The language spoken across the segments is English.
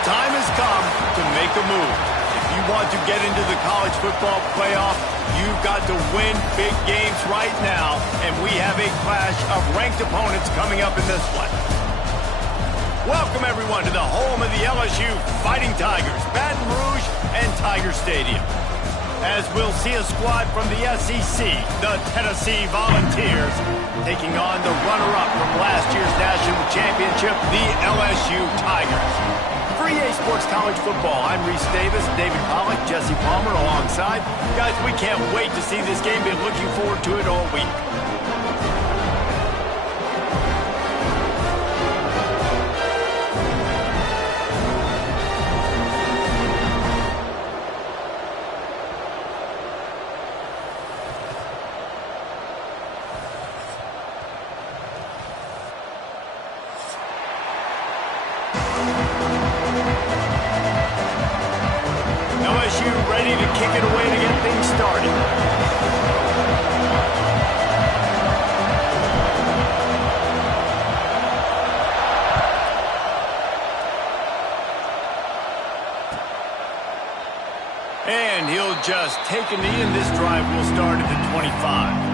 The time has come to make a move. If you want to get into the college football playoff, you've got to win big games right now, and we have a clash of ranked opponents coming up in this one. Welcome, everyone, to the home of the LSU Fighting Tigers, Baton Rouge and Tiger Stadium. As we'll see a squad from the SEC, the Tennessee Volunteers, taking on the runner-up from last year's national championship, the LSU Tigers. For EA Sports College Football, I'm Reese Davis, David Pollack, Jesse Palmer alongside. Guys, we can't wait to see this game. Been looking forward to it all week. LSU ready to kick it away to get things started. And he'll just take a knee, and this drive will start at the 25.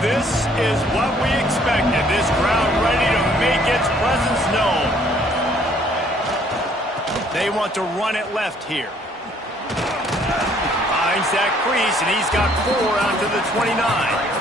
This is what we expected. This crowd ready to make its presence known. They want to run it left here. Finds that crease, and he's got 4 out to the 29.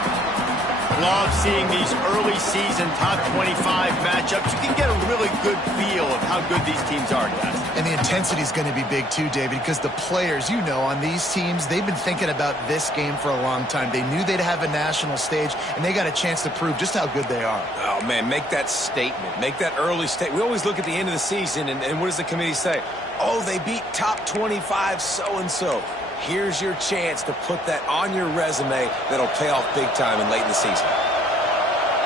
Love seeing these early season top 25 matchups. You can get a really good feel of how good these teams are, guys. And the intensity is going to be big too, David, because the players, you know, on these teams, they've been thinking about this game for a long time. They knew they'd have a national stage, and they got a chance to prove just how good they are. Oh, man, make that statement. Make that early statement. We always look at the end of the season, and what does the committee say? Oh, they beat top 25 so-and-so. Here's your chance to put that on your resume that'll pay off big time and late in the season.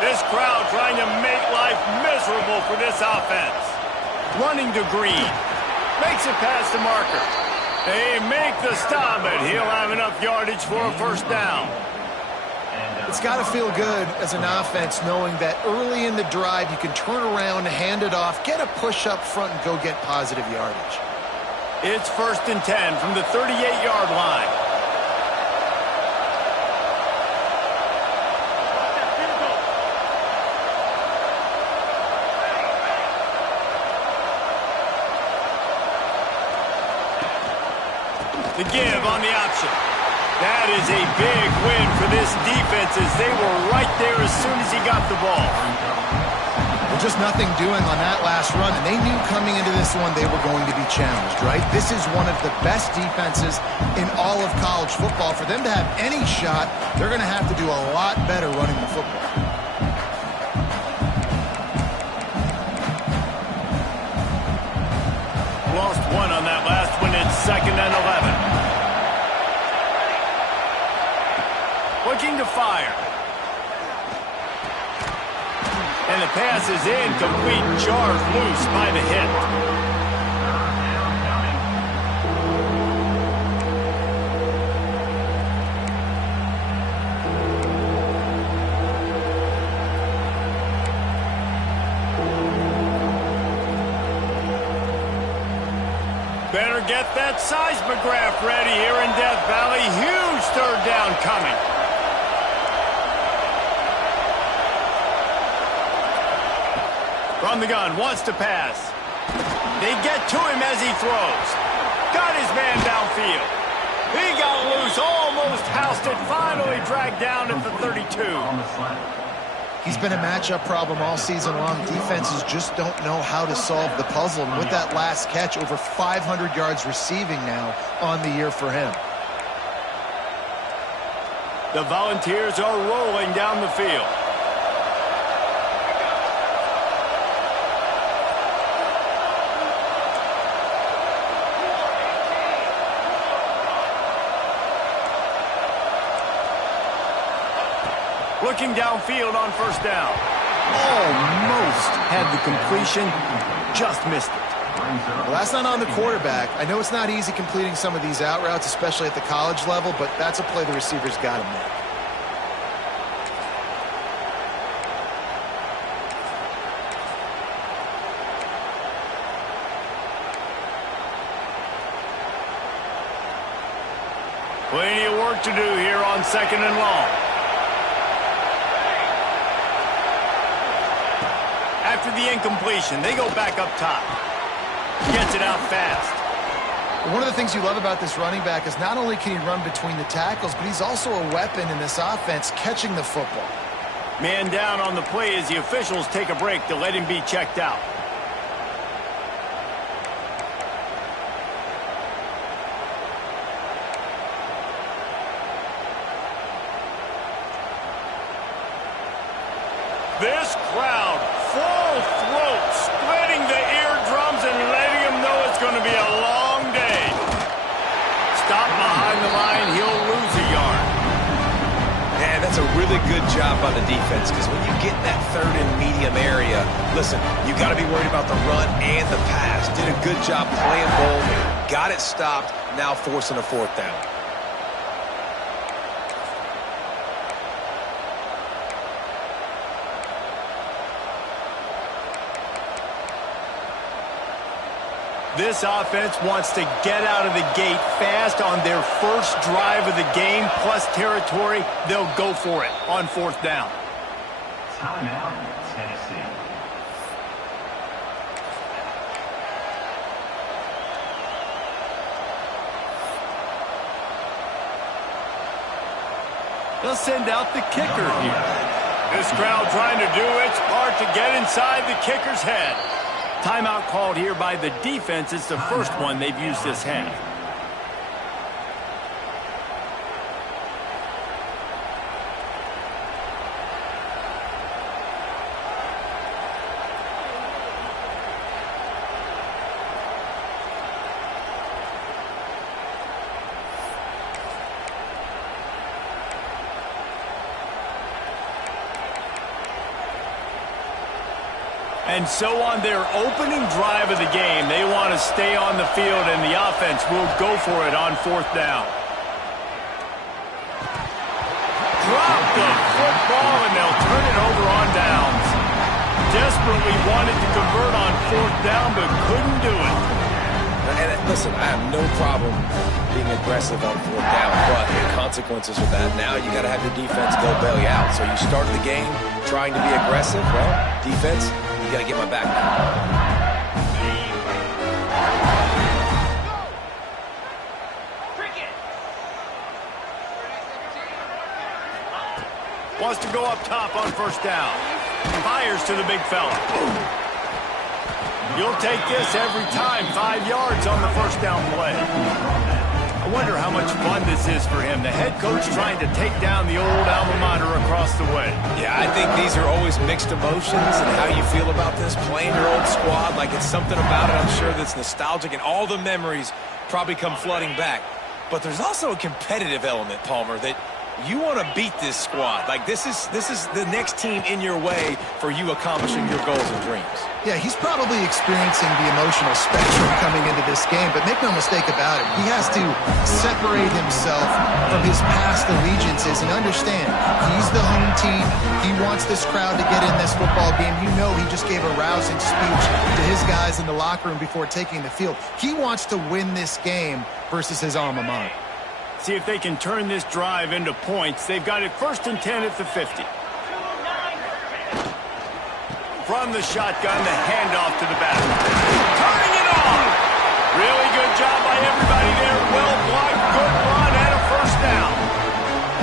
This crowd trying to make life miserable for this offense. Running to Green. Makes it past the marker. They make the stop, but he'll have enough yardage for a first down. It's got to feel good as an offense knowing that early in the drive you can turn around, hand it off, get a push up front, and go get positive yardage. It's 1st and 10 from the 38-yard line. The give on the option. That is a big win for this defense as they were right there as soon as he got the ball. Just nothing doing on that last run, and they knew coming into this one they were going to be challenged, right? This is one of the best defenses in all of college football. For them to have any shot, they're going to have to do a lot better running the football. Lost 1 on that last one. It's 2nd and 11. Looking to fire. And the pass is incomplete, charged loose by the hit. Better get that seismograph ready here in Death Valley. Huge 3rd down coming. From the gun, wants to pass. They get to him as he throws. Got his man downfield. He got loose, almost housed it, finally dragged down at the 32. He's been a matchup problem all season long. Defenses just don't know how to solve the puzzle. And with that last catch, over 500 yards receiving now on the year for him. The Volunteers are rolling down the field. Looking downfield on first down. Almost had the completion, just missed it. Well, that's not on the quarterback. I know it's not easy completing some of these out routes, especially at the college level, but that's a play the receiver's got to make. Plenty of work to do here on second and long. After the incompletion, they go back up top. Gets it out fast. One of the things you love about this running back is not only can he run between the tackles, but he's also a weapon in this offense catching the football. Man down on the play as the officials take a break to let him be checked out. This crowd, full throat, splitting the eardrums and letting them know it's going to be a long day. Stop behind the line, he'll lose a yard. Man, that's a really good job by the defense, because when you get in that third and medium area, listen, you got to be worried about the run and the pass. Did a good job playing both, got it stopped, now forcing a fourth down. This offense wants to get out of the gate fast on their first drive of the game, plus territory. They'll go for it on fourth down. Timeout, Tennessee. They'll send out the kicker here. This crowd trying to do its part to get inside the kicker's head. Timeout called here by the defense. It's the first one they've used this half. And so on their opening drive of the game, they want to stay on the field, and the offense will go for it on fourth down. Drop the football, and they'll turn it over on downs. Desperately wanted to convert on fourth down, but couldn't do it. And listen, I have no problem being aggressive on fourth down, but the consequences of that, now you got to have your defense go bail you out. So you started the game trying to be aggressive. Well, defense, you got to get my back now. Wants to go up top on first down. Fires to the big fella. You'll take this every time. 5 yards on the first down play. I wonder how much fun this is for him. The head coach trying to take down the old alma mater across the way. Yeah, I think these are always mixed emotions, and how you feel about this, playing your old squad, like it's something about it, I'm sure, that's nostalgic, and all the memories probably come flooding back. But there's also a competitive element, Palmer, that you want to beat this squad. Like, this is the next team in your way for you accomplishing your goals and dreams. Yeah, he's probably experiencing the emotional spectrum coming into this game, but make no mistake about it, he has to separate himself from his past allegiances and understand he's the home team. He wants this crowd to get in this football game. You know, he just gave a rousing speech to his guys in the locker room before taking the field. He wants to win this game versus his alma mater. See if they can turn this drive into points. They've got it 1st and 10 at the 50. From the shotgun, the handoff to the back. Turning it on! Really good job by everybody there. Well blocked, good run, and a first down.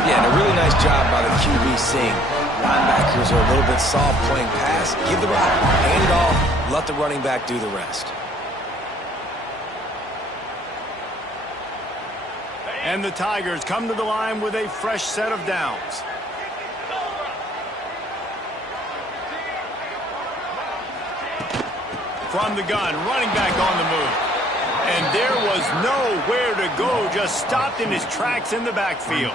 Yeah, and a really nice job by the QB seeing linebackers are a little bit soft playing pass. Give the rock, hand it off, let the running back do the rest. And the Tigers come to the line with a fresh set of downs. From the gun, running back on the move. And there was nowhere to go, just stopped in his tracks in the backfield.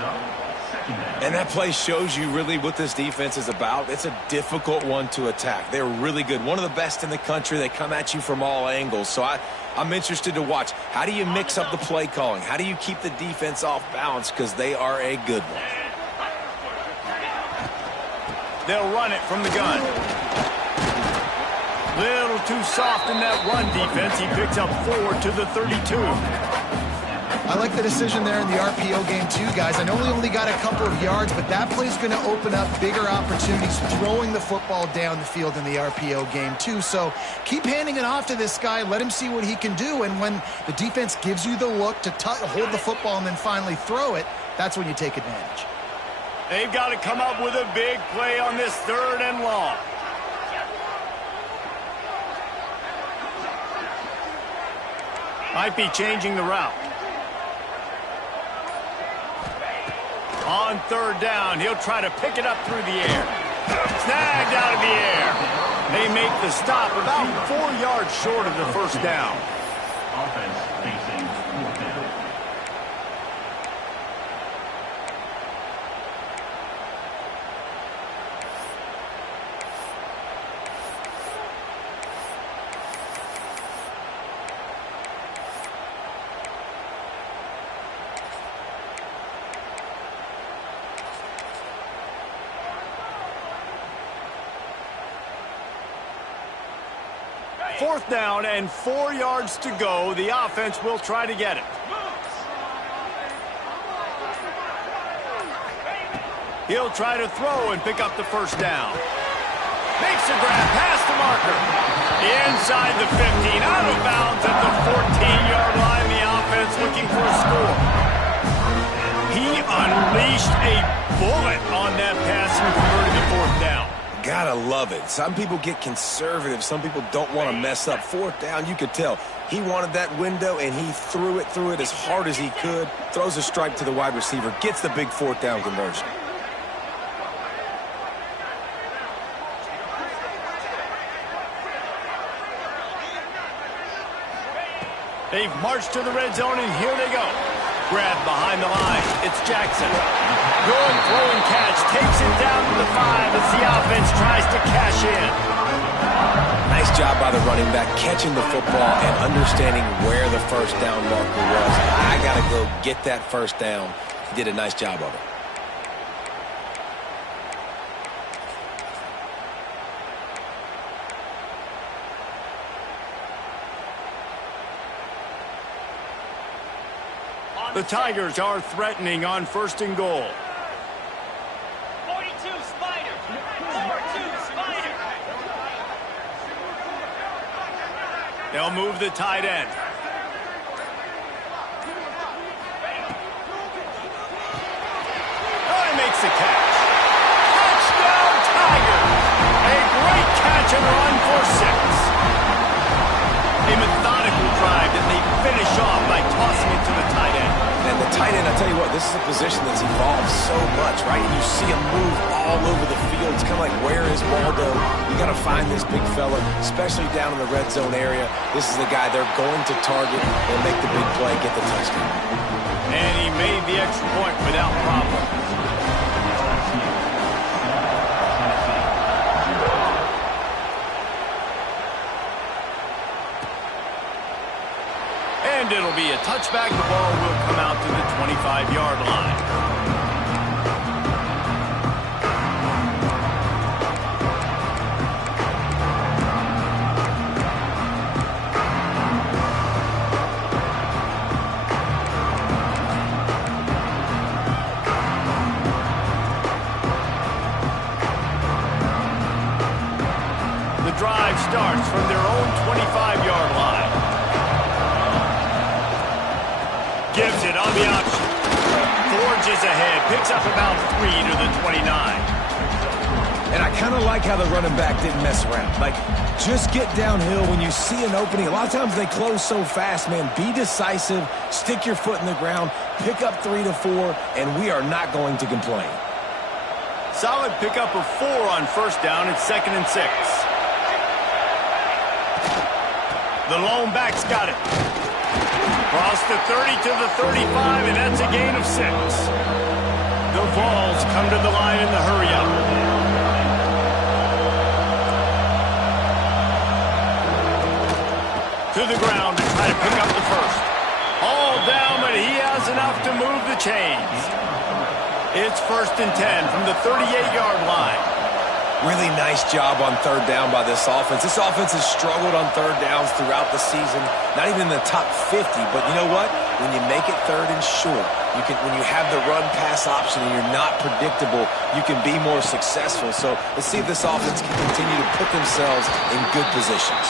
And that play shows you really what this defense is about. It's a difficult one to attack. They're really good. One of the best in the country. They come at you from all angles. So I'm interested to watch. How do you mix up the play calling? How do you keep the defense off balance? Because they are a good one. They'll run it from the gun. Little too soft in that run defense. He picks up 4 to the 32. I like the decision there in the RPO game too, guys. I know we only got a couple of yards, but that play is going to open up bigger opportunities throwing the football down the field in the RPO game too. So keep handing it off to this guy. Let him see what he can do. And when the defense gives you the look to hold the football and then finally throw it, that's when you take advantage. They've got to come up with a big play on this 3rd and long. Might be changing the route. On 3rd down, he'll try to pick it up through the air. Snagged out of the air. They make the stop about 4 yards short of the 1st down. Offense facing 4th down. Fourth down and 4 yards to go. The offense will try to get it. He'll try to throw and pick up the 1st down. Makes a grab past the marker. Inside the 15, out of bounds at the 14-yard line. The offense looking for a score. He unleashed a bullet on that pass and converted the 4th down. Gotta love it. Some people get conservative. Some people don't want to mess up. 4th down, you could tell. He wanted that window, and he threw it as hard as he could. Throws a strike to the wide receiver. Gets the big 4th down conversion. They've marched to the red zone, and here they go. Grab behind the line. It's Jackson. Good throw and catch. Takes it down to the 5 as the offense tries to cash in. Nice job by the running back catching the football and understanding where the 1st down marker was. I got to go get that 1st down. He did a nice job of it. The Tigers are threatening on 1st and goal. 42 Spider. 4-2 Spider. They'll move the tight end. Oh, he makes the catch. Touchdown Tigers. A great catch and run for 6. A methodical drive that they finish off by tossing it to the tight end. And the tight end, I tell you what, this is a position that's evolved so much, right? You see him move all over the field. It's kind of like, where is Waldo? You got to find this big fella, especially down in the red zone area. This is the guy they're going to target and make the big play, get the touchdown. And he made the extra point without problem. And it'll be a touchback. The ball will come out to the 25-yard line. The drive starts from their own 25-yard line. Gives it on the option. Forges ahead. Picks up about 3 to the 29. And I kind of like how the running back didn't mess around. Like, just get downhill when you see an opening. A lot of times they close so fast, man. Be decisive. Stick your foot in the ground. Pick up 3 to 4, and we are not going to complain. Solid pickup of 4 on 1st down. It's 2nd and 6. The lone back's got it. Across the 30 to the 35, and that's a gain of 6. They'll Vols come to the line in the hurry-up. To the ground to try to pick up the first. All down, but he has enough to move the chains. It's 1st and 10 from the 38-yard line. Really nice job on third down by this offense. This offense has struggled on third downs throughout the season. Not even in the top 50, but you know what? When you make it third and short, when you have the run-pass option and you're not predictable, you can be more successful. So let's see if this offense can continue to put themselves in good positions.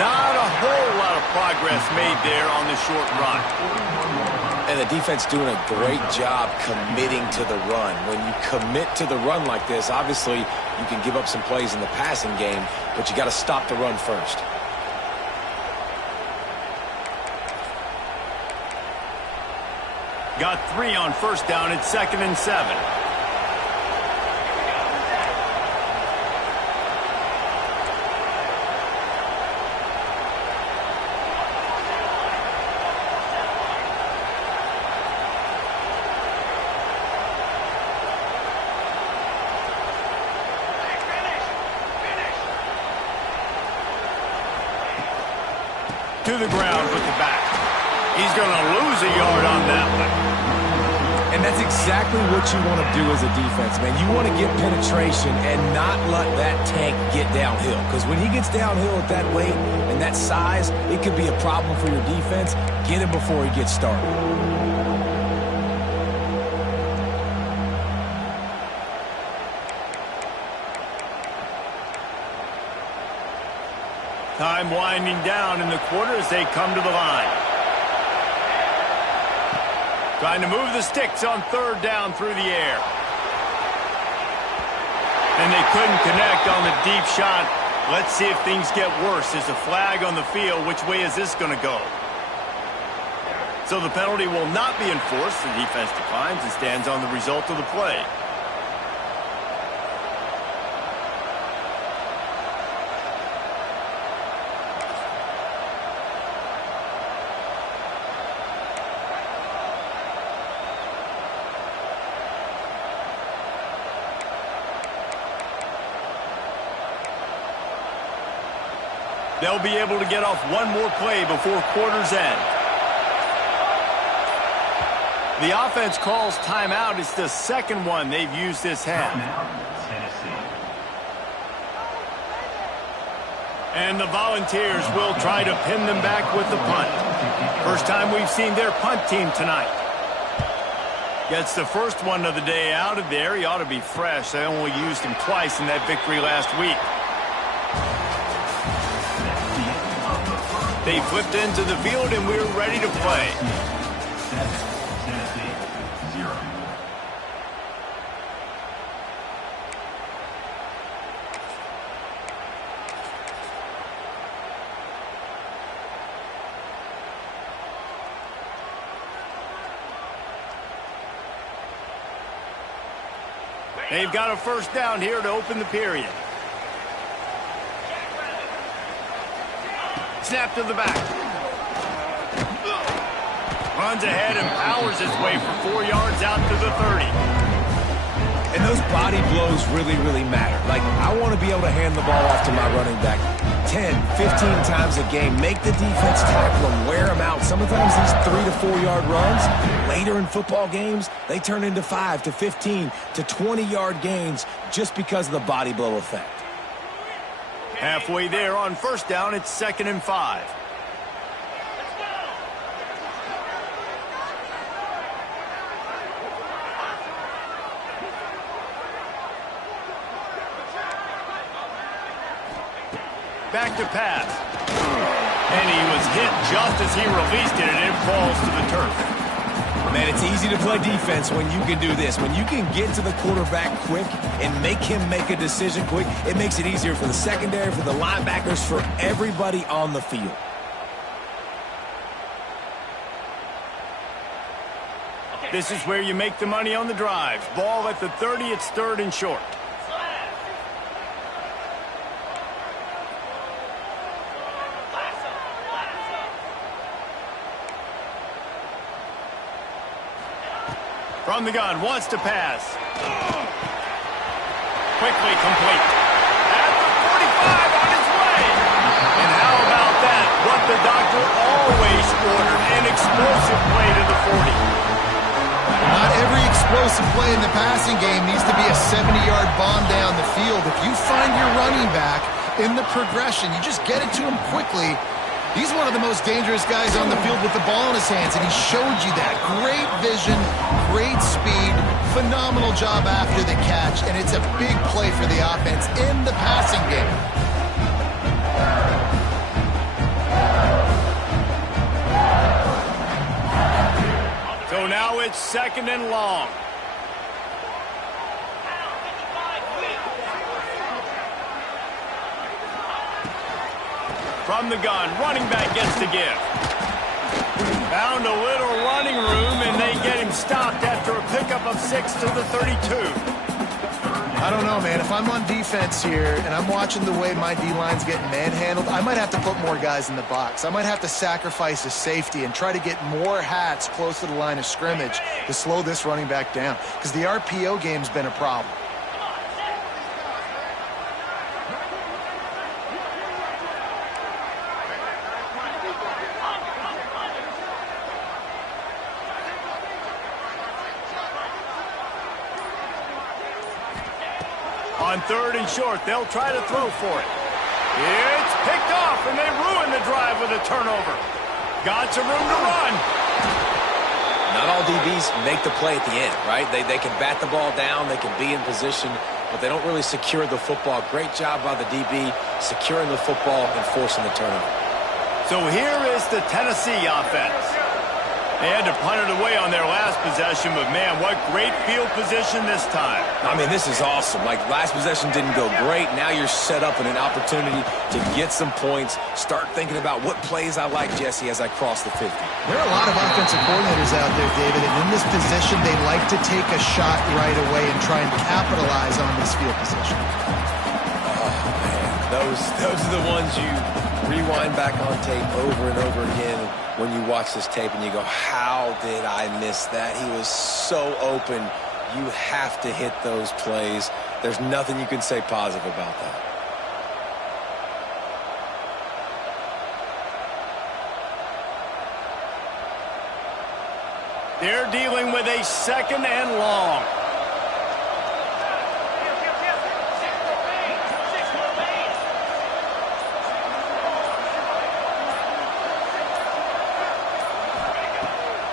Not a whole lot of progress made there on the short run. And the defense doing a great job committing to the run. When you commit to the run like this, obviously you can give up some plays in the passing game, but you got to stop the run first. Got 3 on 1st down. It's 2nd and 7. To the ground with the back. He's going to lose a yard on that one. And that's exactly what you want to do as a defense, man. You want to get penetration and not let that tank get downhill. Because when he gets downhill at that weight and that size, it could be a problem for your defense. Get him before he gets started. Time winding down in the quarter as they come to the line. Trying to move the sticks on 3rd down through the air. And they couldn't connect on the deep shot. Let's see if things get worse. There's a flag on the field. Which way is this going to go? So the penalty will not be enforced. The defense declines and stands on the result of the play. They'll be able to get off one more play before quarter's end. The offense calls timeout. It's the 2nd one they've used this half. And the Volunteers will try to pin them back with the punt. First time we've seen their punt team tonight. Gets the first one of the day out of there. He ought to be fresh. They only used him twice in that victory last week. They flipped into the field, and we're ready to play. They've got a 1st down here to open the period. Snap to the back. Runs ahead and powers his way for 4 yards out to the 30. And those body blows really, really matter. Like, I want to be able to hand the ball off to my running back 10, 15 times a game. Make the defense tackle him, wear him out. Sometimes these 3 to 4 yard runs, later in football games, they turn into 5 to 15 to 20 yard gains just because of the body blow effect. Halfway there on 1st down, it's 2nd and 5. Back to pass. And he was hit just as he released it, and it falls to the turf. Man, it's easy to play defense when you can do this. When you can get to the quarterback quick and make him make a decision quick, it makes it easier for the secondary, for the linebackers, for everybody on the field. This is where you make the money on the drive. Ball at the 30, it's 3rd and short. From the gun, wants to pass. Quickly complete. At the 45 on his way. And how about that? What the doctor always ordered, an explosive play to the 40. Not every explosive play in the passing game needs to be a 70-yard bomb down the field. If you find your running back in the progression, you just get it to him quickly. He's one of the most dangerous guys on the field with the ball in his hands, and he showed you that. Great vision, great speed, phenomenal job after the catch, and it's a big play for the offense in the passing game. So now it's 2nd and long. From the gun, running back gets to give. Found a little running room, and they get him stopped after a pickup of 6 to the 32. I don't know, man. If I'm on defense here and I'm watching the way my D-line's getting manhandled, I might have to put more guys in the box. I might have to sacrifice a safety and try to get more hats close to the line of scrimmage to slow this running back down, because the RPO game's been a problem. On 3rd and short, they'll try to throw for it. It's picked off, and they ruin the drive with a turnover. Got some room to run. Not all DBs make the play at the end, right? They can bat the ball down, they can be in position, but they don't really secure the football. Great job by the DB securing the football and forcing the turnover. So here is the Tennessee offense. They had to punt it away on their last possession, but man, what great field position this time. I mean, this is awesome. Like, last possession didn't go great. Now you're set up in an opportunity to get some points. Start thinking about what plays I like, Jesse, as I cross the 50. There are a lot of offensive coordinators out there, David, and in this position, they like to take a shot right away and try and capitalize on this field position. Oh, man. Those are the ones you rewind back on tape over and over again when you watch this tape and you go, how did I miss that? He was so open. You have to hit those plays. There's nothing you can say positive about that. They're dealing with a 2nd and long.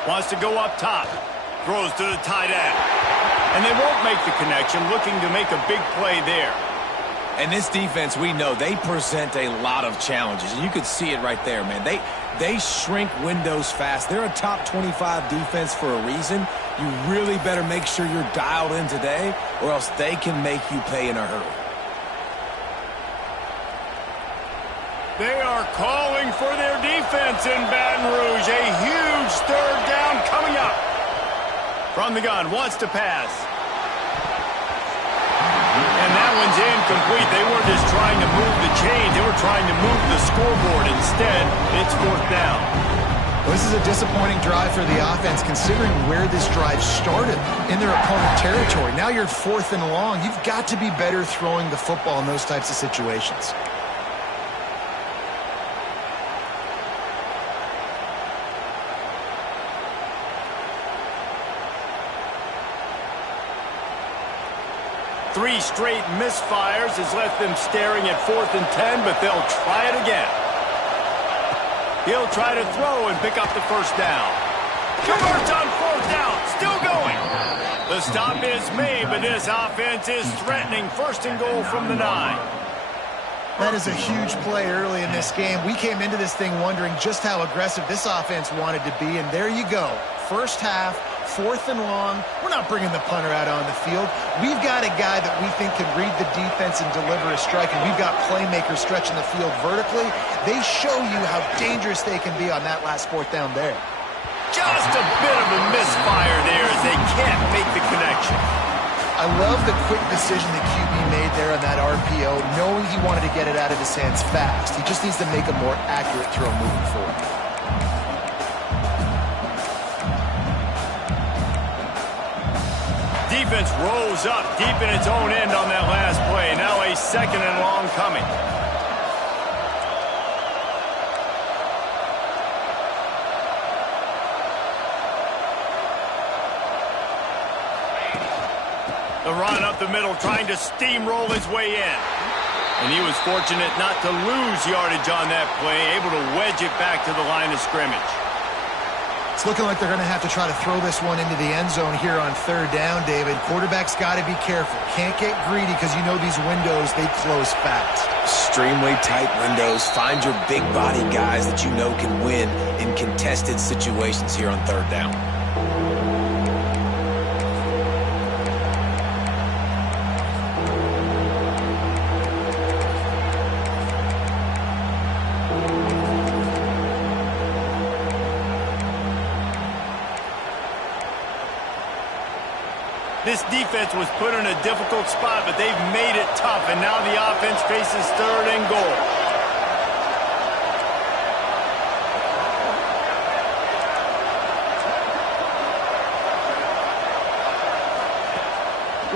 Wants to go up top. Throws to the tight end. And they won't make the connection, looking to make a big play there. And this defense, we know, they present a lot of challenges. And you could see it right there, man. They shrink windows fast. They're a top 25 defense for a reason. You really better make sure you're dialed in today, or else they can make you pay in a hurry. They are calling for their defense in Baton Rouge. A huge 3rd down coming up. From the gun, wants to pass. And that one's incomplete. They weren't just trying to move the chains. They were trying to move the scoreboard. Instead, it's 4th down. Well, this is a disappointing drive for the offense, considering where this drive started, in their opponent territory. Now you're 4th and long. You've got to be better throwing the football in those types of situations. Three straight misfires has left them staring at 4th and 10, but they'll try it again. He'll try to throw and pick up the 1st down. Converts on 4th down, still going. The stop is made, but this offense is threatening 1st and goal from the 9. That is a huge play early in this game. We came into this thing wondering just how aggressive this offense wanted to be, and there you go. First half, 4th and long. We're not bringing the punter out on the field. We've got a guy that we think can read the defense and deliver a strike, and we've got playmakers stretching the field vertically. They show you how dangerous they can be on that last 4th down there. Just a bit of a misfire there as they can't make the connection. I love the quick decision that QB made there on that RPO, knowing he wanted to get it out of his hands fast. He just needs to make a more accurate throw moving forward. defense rose up deep in its own end on that last play. Now a second and long coming. The run up the middle, trying to steamroll his way in. And he was fortunate not to lose yardage on that play, able to wedge it back to the line of scrimmage. It's looking like they're going to have to try to throw this one into the end zone here on third down, David. Quarterback's got to be careful. Can't get greedy because you know these windows, they close fast. Extremely tight windows. Find your big body guys that you know can win in contested situations here on third down. This defense was put in a difficult spot, but they've made it tough, and now the offense faces third and goal.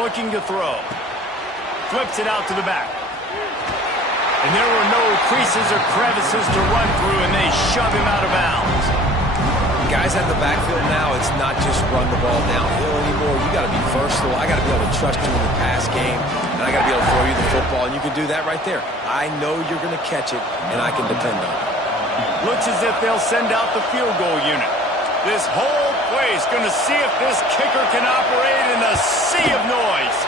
Looking to throw. Flips it out to the back. And there were no creases or crevices to run through, and they shove him out of bounds. Guys at the backfield now, it's not just run the ball downhill anymore. You got to be versatile. I got to be able to trust you in the pass game, and I got to be able to throw you the football, and you can do that right there. I know you're going to catch it, and I can depend on it. Looks as if they'll send out the field goal unit. This whole play is going to see if this kicker can operate in a sea of noise.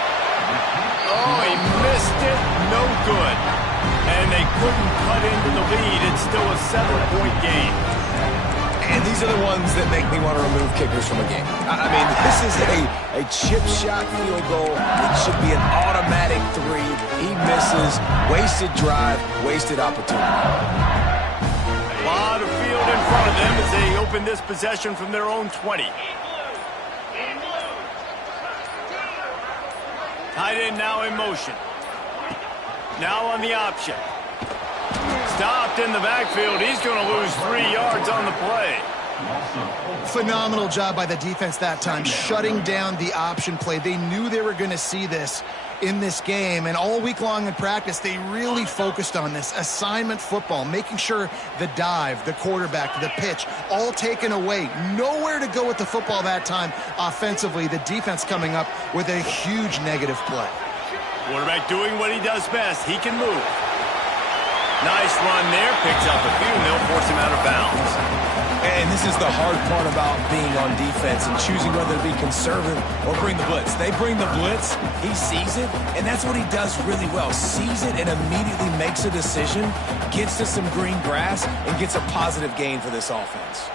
Oh, he missed it. No good. And they couldn't cut into the lead. It's still a 7-point game. And these are the ones that make me want to remove kickers from a game. I mean, this is a chip shot field goal. It should be an automatic 3. He misses. Wasted drive, wasted opportunity. A lot of field in front of them as they open this possession from their own 20. Tight end now in motion. Now on the option. Stopped in the backfield. He's going to lose 3 yards on the play. Phenomenal job by the defense that time, shutting down the option play. They knew they were going to see this in this game, and all week long in practice, they really focused on this assignment football, making sure the dive, the quarterback, the pitch, all taken away. Nowhere to go with the football that time offensively. The defense coming up with a huge negative play. Quarterback doing what he does best. He can move. Nice run there. Picks up a few, and they'll force him out of bounds. And this is the hard part about being on defense and choosing whether to be conservative or bring the blitz. They bring the blitz, he sees it, and that's what he does really well. Sees it and immediately makes a decision, gets to some green grass, and gets a positive gain for this offense.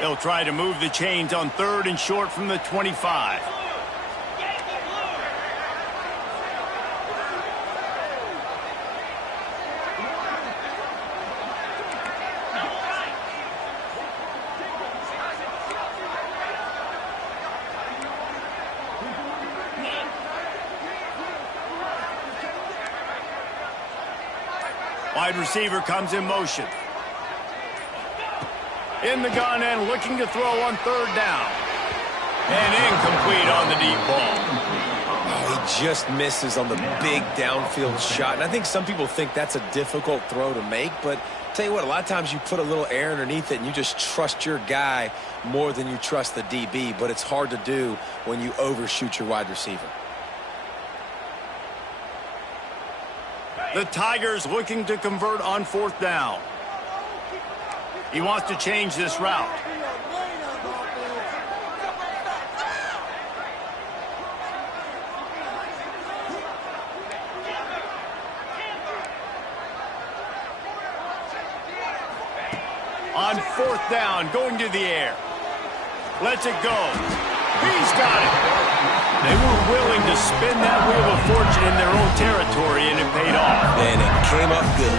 They'll try to move the chains on third and short from the 25. Wide receiver comes in motion. In the gun and looking to throw on third down. And incomplete on the deep ball. Oh, he just misses on the big downfield shot. And I think some people think that's a difficult throw to make, but tell you what, a lot of times you put a little air underneath it and you just trust your guy more than you trust the DB, but it's hard to do when you overshoot your wide receiver. The Tigers looking to convert on fourth down. He wants to change this route. On fourth down, going to the air. Lets it go. He's got it. They were willing to spin that wheel of fortune in their own territory, and it paid off. And it came up good.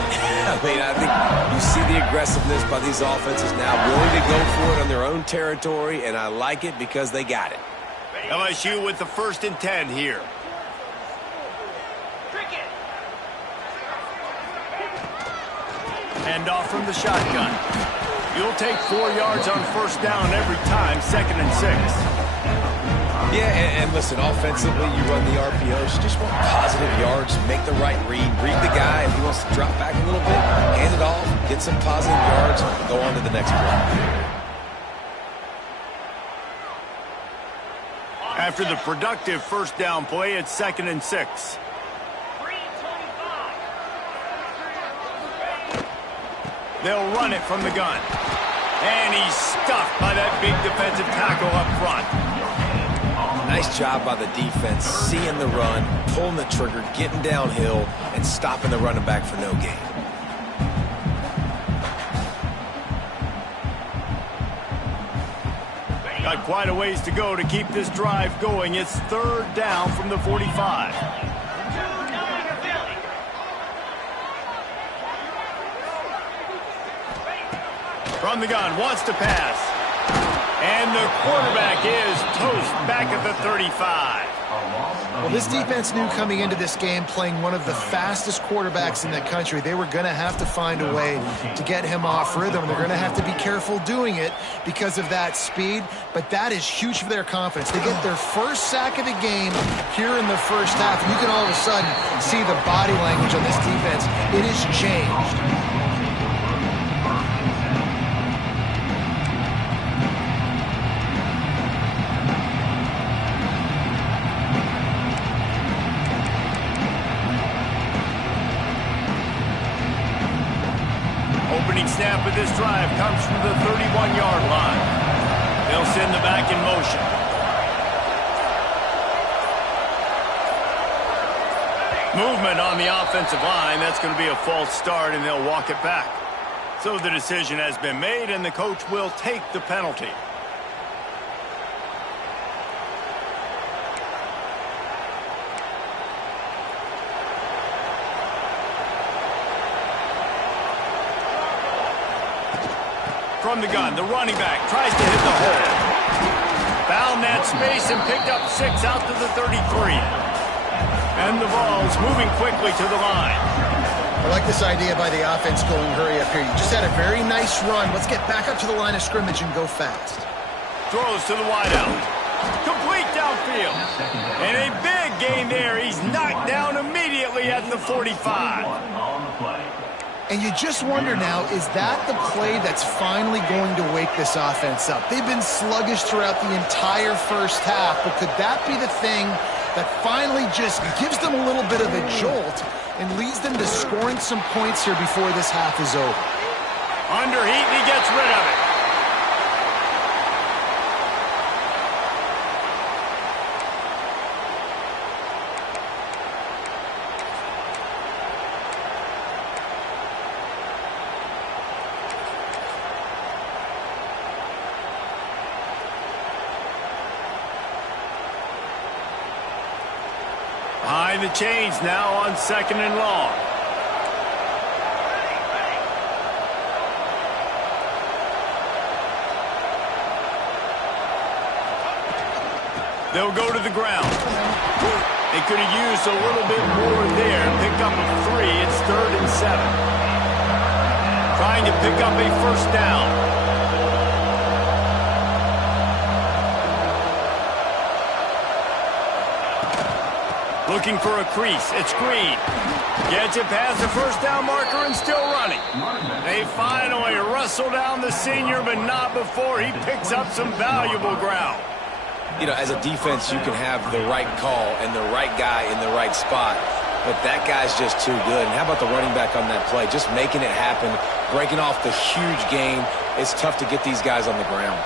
I mean, I think you see the aggressiveness by these offenses now, willing to go for it on their own territory, and I like it because they got it. LSU with the 1st and 10 here. Hand off from the shotgun. You'll take 4 yards on first down every time, 2nd and 6. Yeah, and listen, offensively, you run the RPOs. You just want positive yards, make the right read the guy. If he wants to drop back a little bit, hand it off, get some positive yards, go on to the next play. After the productive first down play, it's 2nd and 6. They'll run it from the gun. And he's stuffed by that big defensive tackle up front. Nice job by the defense, seeing the run, pulling the trigger, getting downhill, and stopping the running back for no gain. Got quite a ways to go to keep this drive going. It's 3rd down from the 45. From the gun, wants to pass. And the quarterback is toast back at the 35. Well, this defense knew coming into this game, playing one of the fastest quarterbacks in the country, they were going to have to find a way to get him off rhythm. They're going to have to be careful doing it because of that speed, but that is huge for their confidence. They get their first sack of the game here in the first half, and you can all of a sudden see the body language on this defense. It has changed. Opening snap of this drive comes from the 31-yard line. They'll send the back in motion. Movement on the offensive line. That's going to be a false start, and they'll walk it back. So the decision has been made, and the coach will take the penalty. From the gun, the running back tries to hit the hole. Found that space and picked up 6 out to the 33. And the Vols moving quickly to the line. I like this idea by the offense going hurry up here. You just had a very nice run. Let's get back up to the line of scrimmage and go fast. Throws to the wideout. Complete downfield. And a big gain there. He's knocked down immediately at the 45. And you just wonder now, is that the play that's finally going to wake this offense up? They've been sluggish throughout the entire first half, but could that be the thing that finally just gives them a little bit of a jolt and leads them to scoring some points here before this half is over? Under heat, and he gets rid of it. Behind the chains now on 2nd and long. They'll go to the ground. They could have used a little bit more there. Pick up a 3. It's 3rd and 7. Trying to pick up a first down. Looking for a crease. It's Green. Gets it past the first down marker and still running. They finally wrestle down the senior, but not before he picks up some valuable ground. You know, as a defense, you can have the right call and the right guy in the right spot, but that guy's just too good. And how about the running back on that play? Just making it happen, breaking off the huge gain. It's tough to get these guys on the ground.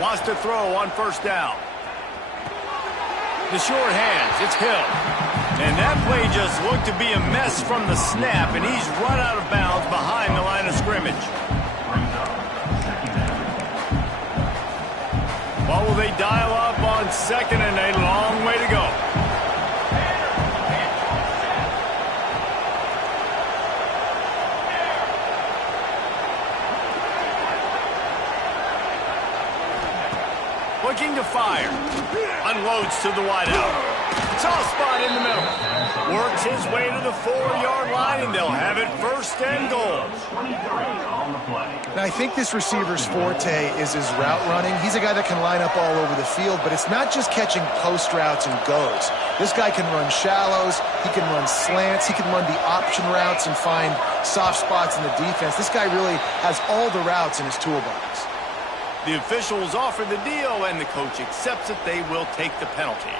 Wants to throw on first down. The short hands, it's Hill. And that play just looked to be a mess from the snap, and he's run out of bounds behind the line of scrimmage. What will they dial up on 2nd and a long way to go? Looking to fire. Unloads to the wideout. Soft spot in the middle. Works his way to the 4-yard line, and they'll have it first and goal. 23 on the play. Now, I think this receiver's forte is his route running. He's a guy that can line up all over the field, but it's not just catching post routes and goes. This guy can run shallows, he can run slants, he can run the option routes and find soft spots in the defense. This guy really has all the routes in his toolbox. The officials offer the deal, and the coach accepts it. They will take the penalty.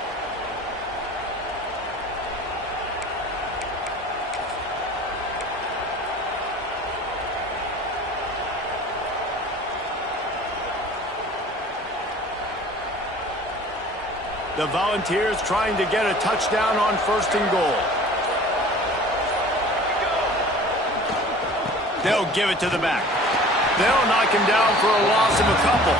The Volunteers trying to get a touchdown on first and goal. They'll give it to the back. They'll knock him down for a loss of a couple.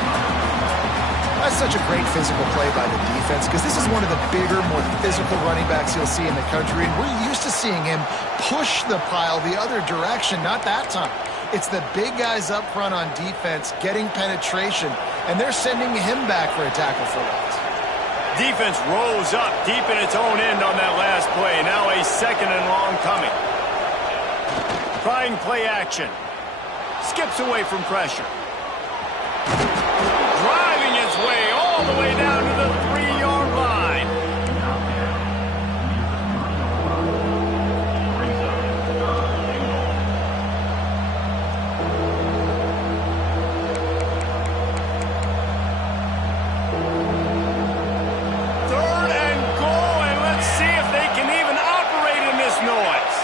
That's such a great physical play by the defense because this is one of the bigger, more physical running backs you'll see in the country. And we're used to seeing him push the pile the other direction, not that time. It's the big guys up front on defense getting penetration, and they're sending him back for a tackle for loss. Defense rolls up deep in its own end on that last play. Now a second and long coming. Trying play action. Skips away from pressure. Driving its way all the way down to the 3-yard line. Third and goal, and let's see if they can even operate in this noise.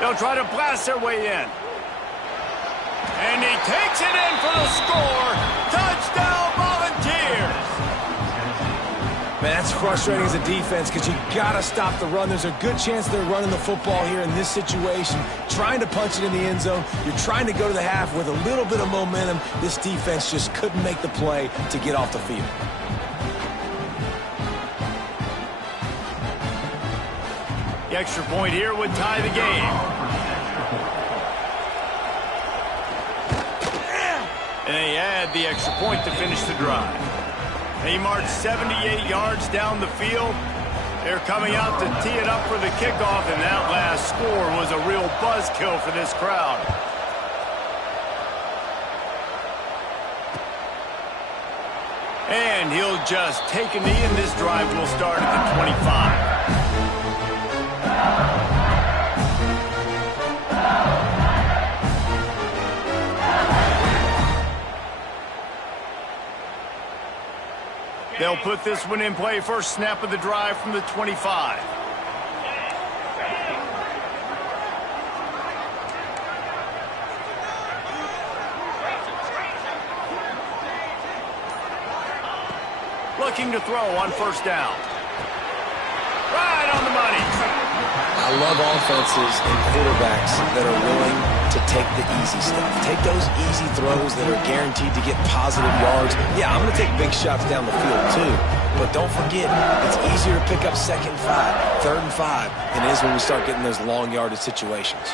They'll try to blast their way in. And he takes it in for the score. Touchdown, Volunteers! Man, that's frustrating as a defense because you got to stop the run. There's a good chance they're running the football here in this situation, trying to punch it in the end zone. You're trying to go to the half with a little bit of momentum. This defense just couldn't make the play to get off the field. The extra point here would tie the game. And they add the extra point to finish the drive. They march 78 yards down the field. They're coming out to tee it up for the kickoff, and that last score was a real buzzkill for this crowd. And he'll just take a knee, and this drive will start at the 25. They'll put this one in play. First snap of the drive from the 25. Looking to throw on first down. Right on the money. I love offenses and quarterbacks that are willing to take the easy stuff. Take those easy throws that are guaranteed to get positive yards. Yeah, I'm going to take big shots down the field too. But don't forget, it's easier to pick up second and 5, third and 5 than it is when we start getting those long yardage situations.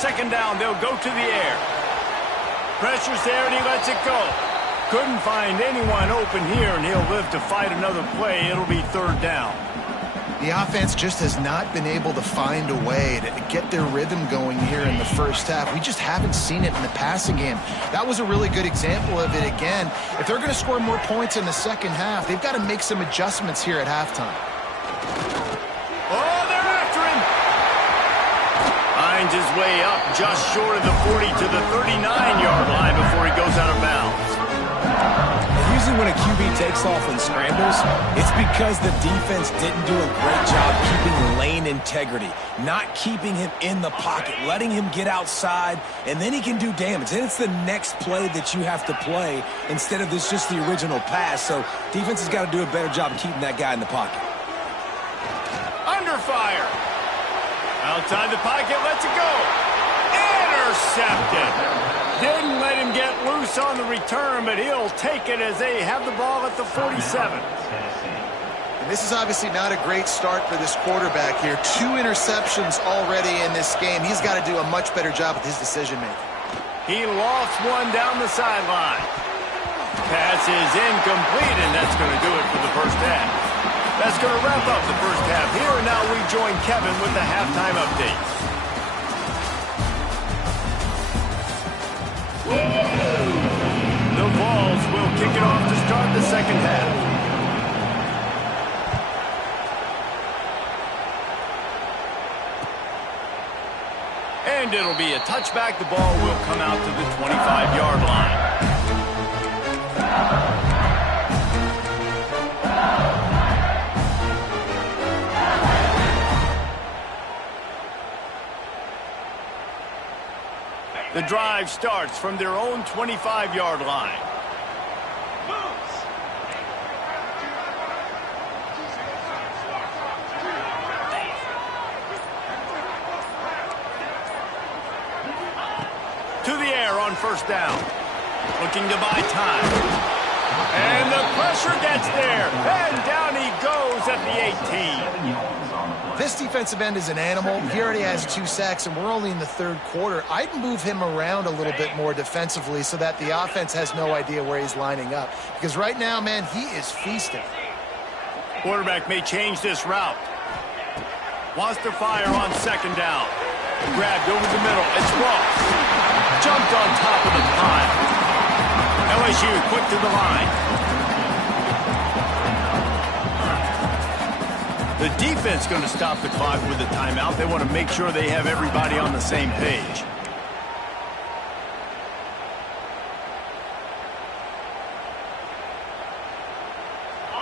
Second down, they'll go to the air. Pressure's there and he lets it go. Couldn't find anyone open here, and he'll live to fight another play. It'll be third down. The offense just has not been able to find a way to get their rhythm going here in the first half. We just haven't seen it in the passing game. That was a really good example of it again. If they're going to score more points in the second half, they've got to make some adjustments here at halftime. Oh, they're after him. Finds his way up just short of the 40 to the 39-yard line before he goes out of bounds. Usually when a QB takes off and scrambles, it's because the defense didn't do a great job keeping lane integrity, not keeping him in the pocket, letting him get outside, and then he can do damage. Then it's the next play that you have to play instead of this just the original pass. So defense has got to do a better job of keeping that guy in the pocket. Under fire. Outside the pocket, lets it go. Intercepted. Didn't let him get loose on the return, but he'll take it as they have the ball at the 47. And this is obviously not a great start for this quarterback here. 2 interceptions already in this game. He's got to do a much better job with his decision-making. He lost one down the sideline. Pass is incomplete, and that's going to do it for the first half. That's going to wrap up the first half here, and now we join Kevin with the halftime updates. The Vols will kick it off to start the second half. And it'll be a touchback. The ball will come out to the 25-yard line. The drive starts from their own 25-yard line. To the air on first down. Looking to buy time. And the pressure gets there. And down he goes at the 18. This defensive end is an animal. He already has 2 sacks, and we're only in the third quarter. I'd move him around a little bit more defensively so that the offense has no idea where he's lining up. Because right now, man, he is feasting. Quarterback may change this route. Wants to fire on second down. Grabbed over the middle. It's Ross. Jumped on top of the pile. LSU quick to the line. The defense going to stop the clock with a timeout. They want to make sure they have everybody on the same page.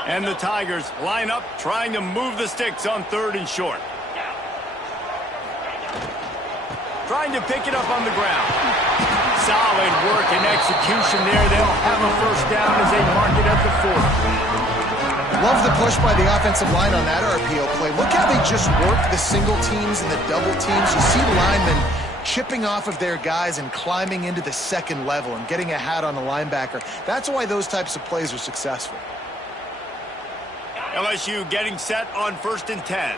And the Tigers line up, trying to move the sticks on third and short. Trying to pick it up on the ground. Solid work and execution there. They'll have a first down as they mark it at the 40. Love the push by the offensive line on that RPO play. Look how they just work the single teams and the double teams. You see linemen chipping off of their guys and climbing into the second level and getting a hat on the linebacker. That's why those types of plays are successful. LSU getting set on 1st and 10.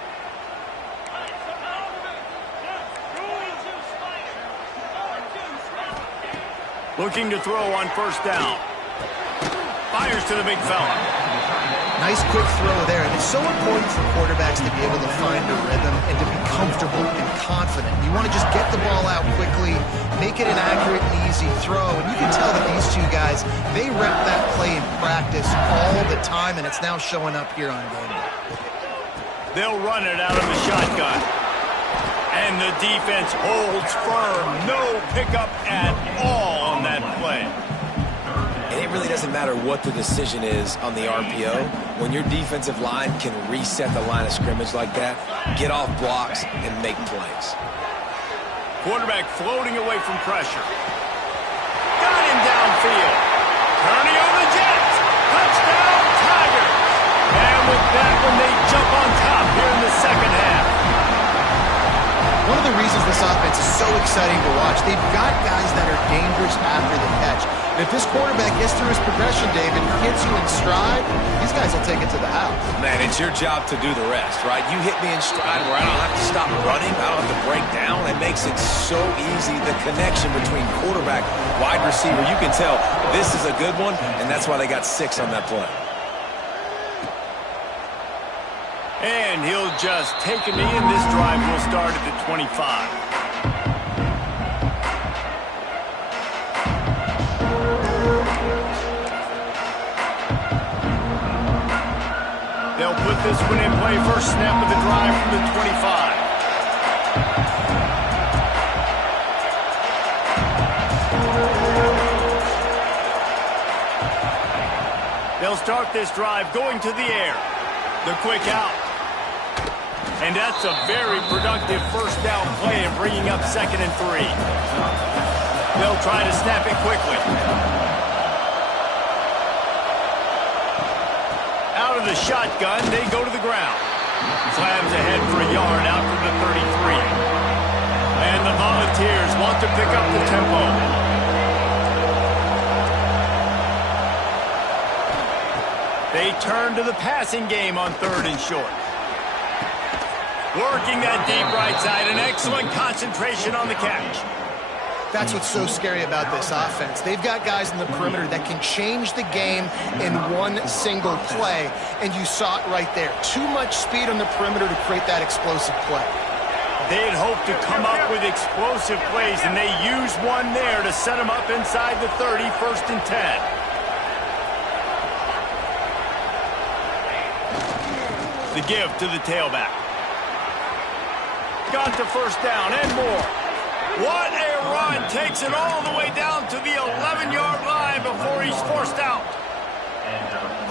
Looking to throw on first down. Fires to the big fella. Nice quick throw there. And it's so important for quarterbacks to be able to find a rhythm and to be comfortable and confident. You want to just get the ball out quickly, make it an accurate and easy throw. And you can tell that these two guys, they rep that play in practice all the time, and it's now showing up here on game day. They'll run it out of the shotgun. And the defense holds firm. No pickup at all on that play. And it really doesn't matter what the decision is on the RPO. When your defensive line can reset the line of scrimmage like that, get off blocks and make plays. Quarterback floating away from pressure. Got him downfield. Turning on the Jets. Touchdown, Tigers. And with that one, they jump on top here in the second half. One of the reasons this offense is so exciting to watch, they've got guys that are dangerous after the catch. And if this quarterback gets through his progression, David, hits you in stride, these guys will take it to the house. Man, it's your job to do the rest, right? You hit me in stride where I don't have to stop running. I don't have to break down. It makes it so easy. The connection between quarterback, wide receiver, you can tell this is a good one, and that's why they got 6 on that play. And he'll just take a knee, and this drive will start at the 25. They'll put this one in play. First snap of the drive from the 25. They'll start this drive going to the air. The quick out. And that's a very productive first down play and bringing up 2nd and 3. They'll try to snap it quickly. Out of the shotgun, they go to the ground. Slams ahead for a yard out to the 33. And the Volunteers want to pick up the tempo. They turn to the passing game on 3rd and short. Working that deep right side, an excellent concentration on the catch. That's what's so scary about this offense. They've got guys in the perimeter that can change the game in one single play, and you saw it right there. Too much speed on the perimeter to create that explosive play. They had hoped to come up with explosive plays, and they used one there to set them up inside the 30, 1st and 10. The give to the tailback. Got the 1st down and more. What a run. Takes it all the way down to the 11-yard line before he's forced out.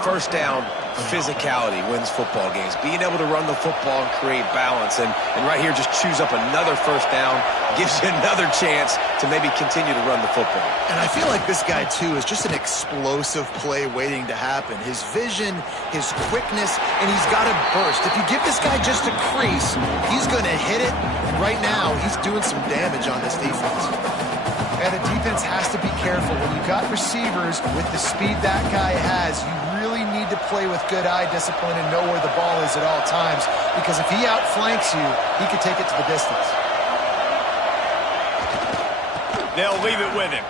1st down, physicality wins football games. Being able to run the football and create balance. And right here, just choose up another 1st down. Gives you another chance to maybe continue to run the football. And I feel like this guy, too, is just an explosive play waiting to happen. His vision, his quickness, and he's got a burst. If you give this guy just a crease, he's going to hit it. And right now, he's doing some damage on this defense. And the defense has to be careful. When you got receivers with the speed that guy has, you really need to play with good eye discipline and know where the ball is at all times. Because if he outflanks you, he could take it to the distance. They'll leave it with him.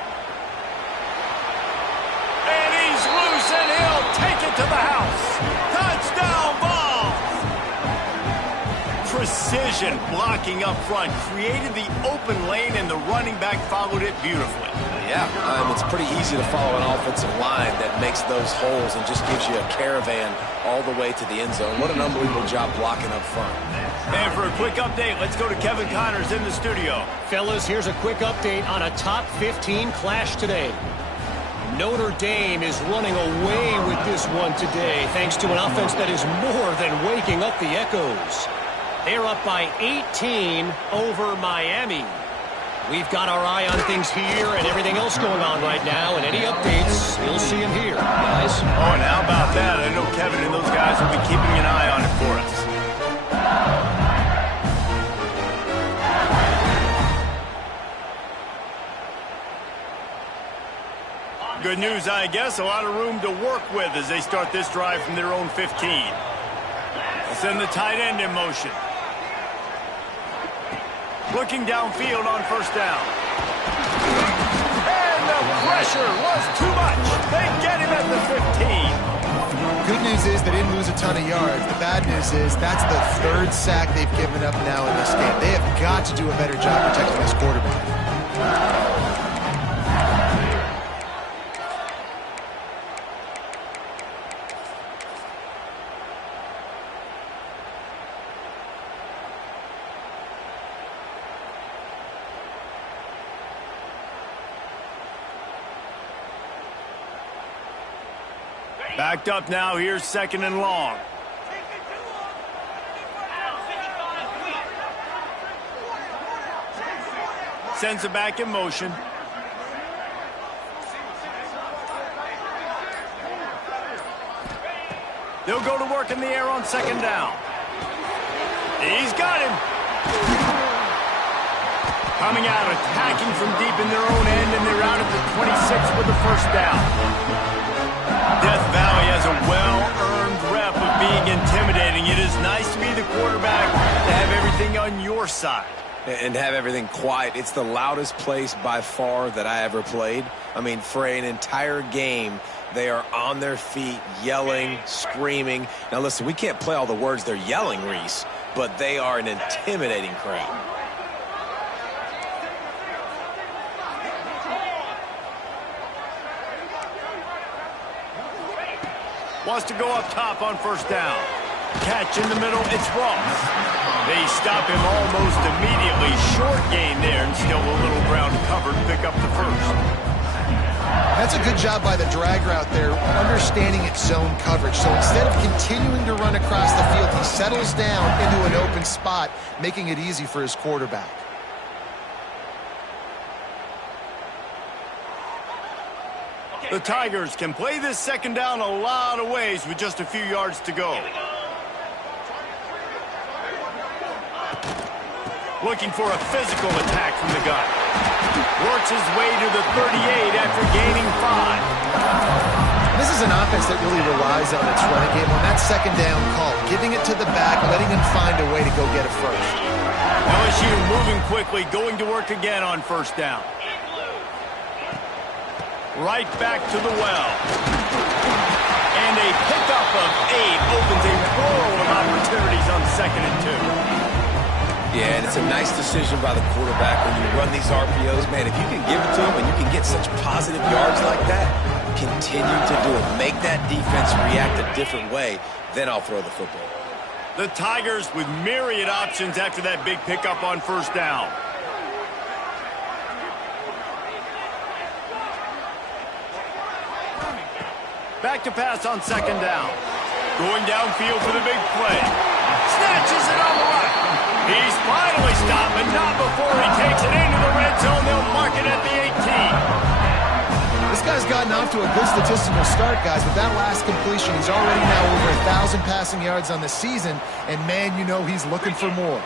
And he's loose, and he'll take it to the house. Touchdown, Vols! Precision blocking up front created the open lane, and the running back followed it beautifully. Yeah, it's pretty easy to follow an offensive line that makes those holes and just gives you a caravan all the way to the end zone. What an unbelievable job blocking up front. And for a quick update, let's go to Kevin Connors in the studio. Fellas, here's a quick update on a top 15 clash today. Notre Dame is running away with this one today, thanks to an offense that is more than waking up the echoes. They're up by 18 over Miami. We've got our eye on things here and everything else going on right now, and any updates, you'll see them here, guys. Oh, and how about that? I know Kevin and those guys will be keeping an eye on it for us. Good news, I guess. A lot of room to work with as they start this drive from their own 15. They'll send the tight end in motion. Looking downfield on 1st down. And the pressure was too much. They get him at the 15. Good news is they didn't lose a ton of yards. The bad news is that's the 3rd sack they've given up now in this game. They have got to do a better job protecting this quarterback. Backed up now. Here's 2nd and long. Sends it back in motion. They'll go to work in the air on 2nd down. He's got him. Coming out, attacking from deep in their own end, and they're out at the 26 with the 1st down. Death Valley has a well-earned rep of being intimidating. It is nice to be the quarterback, to have everything on your side. And have everything quiet. It's the loudest place by far that I ever played. I mean, for an entire game, they are on their feet, yelling, screaming. Now, listen, we can't play all the words they're yelling, Reese, but they are an intimidating crowd. Wants to go up top on 1st down. Catch in the middle, it's Ross. They stop him almost immediately. Short gain there, and still a little ground covered. Pick up the 1st. That's a good job by the drag route there, understanding its zone coverage. So instead of continuing to run across the field, he settles down into an open spot, making it easy for his quarterback. The Tigers can play this 2nd down a lot of ways with just a few yards to go. Looking for a physical attack from the gun. Works his way to the 38 after gaining 5. This is an offense that really relies on its running game on that 2nd down call, giving it to the back, letting him find a way to go get it first. LSU moving quickly, going to work again on 1st down. Right back to the well. And a pickup of 8 opens a world of opportunities on 2nd and 2. Yeah, and it's a nice decision by the quarterback when you run these RPOs. Man, if you can give it to him and you can get such positive yards like that, continue to do it. Make that defense react a different way, then I'll throw the football. The Tigers with myriad options after that big pickup on 1st down. Back to pass on 2nd down. Going downfield for the big play. Snatches it on the right. He's finally stopped, but not before he takes it into the red zone. They'll mark it at the 18. This guy's gotten off to a good statistical start, guys. With that last completion, he's already now over 1,000 passing yards on the season. And, man, you know he's looking for more.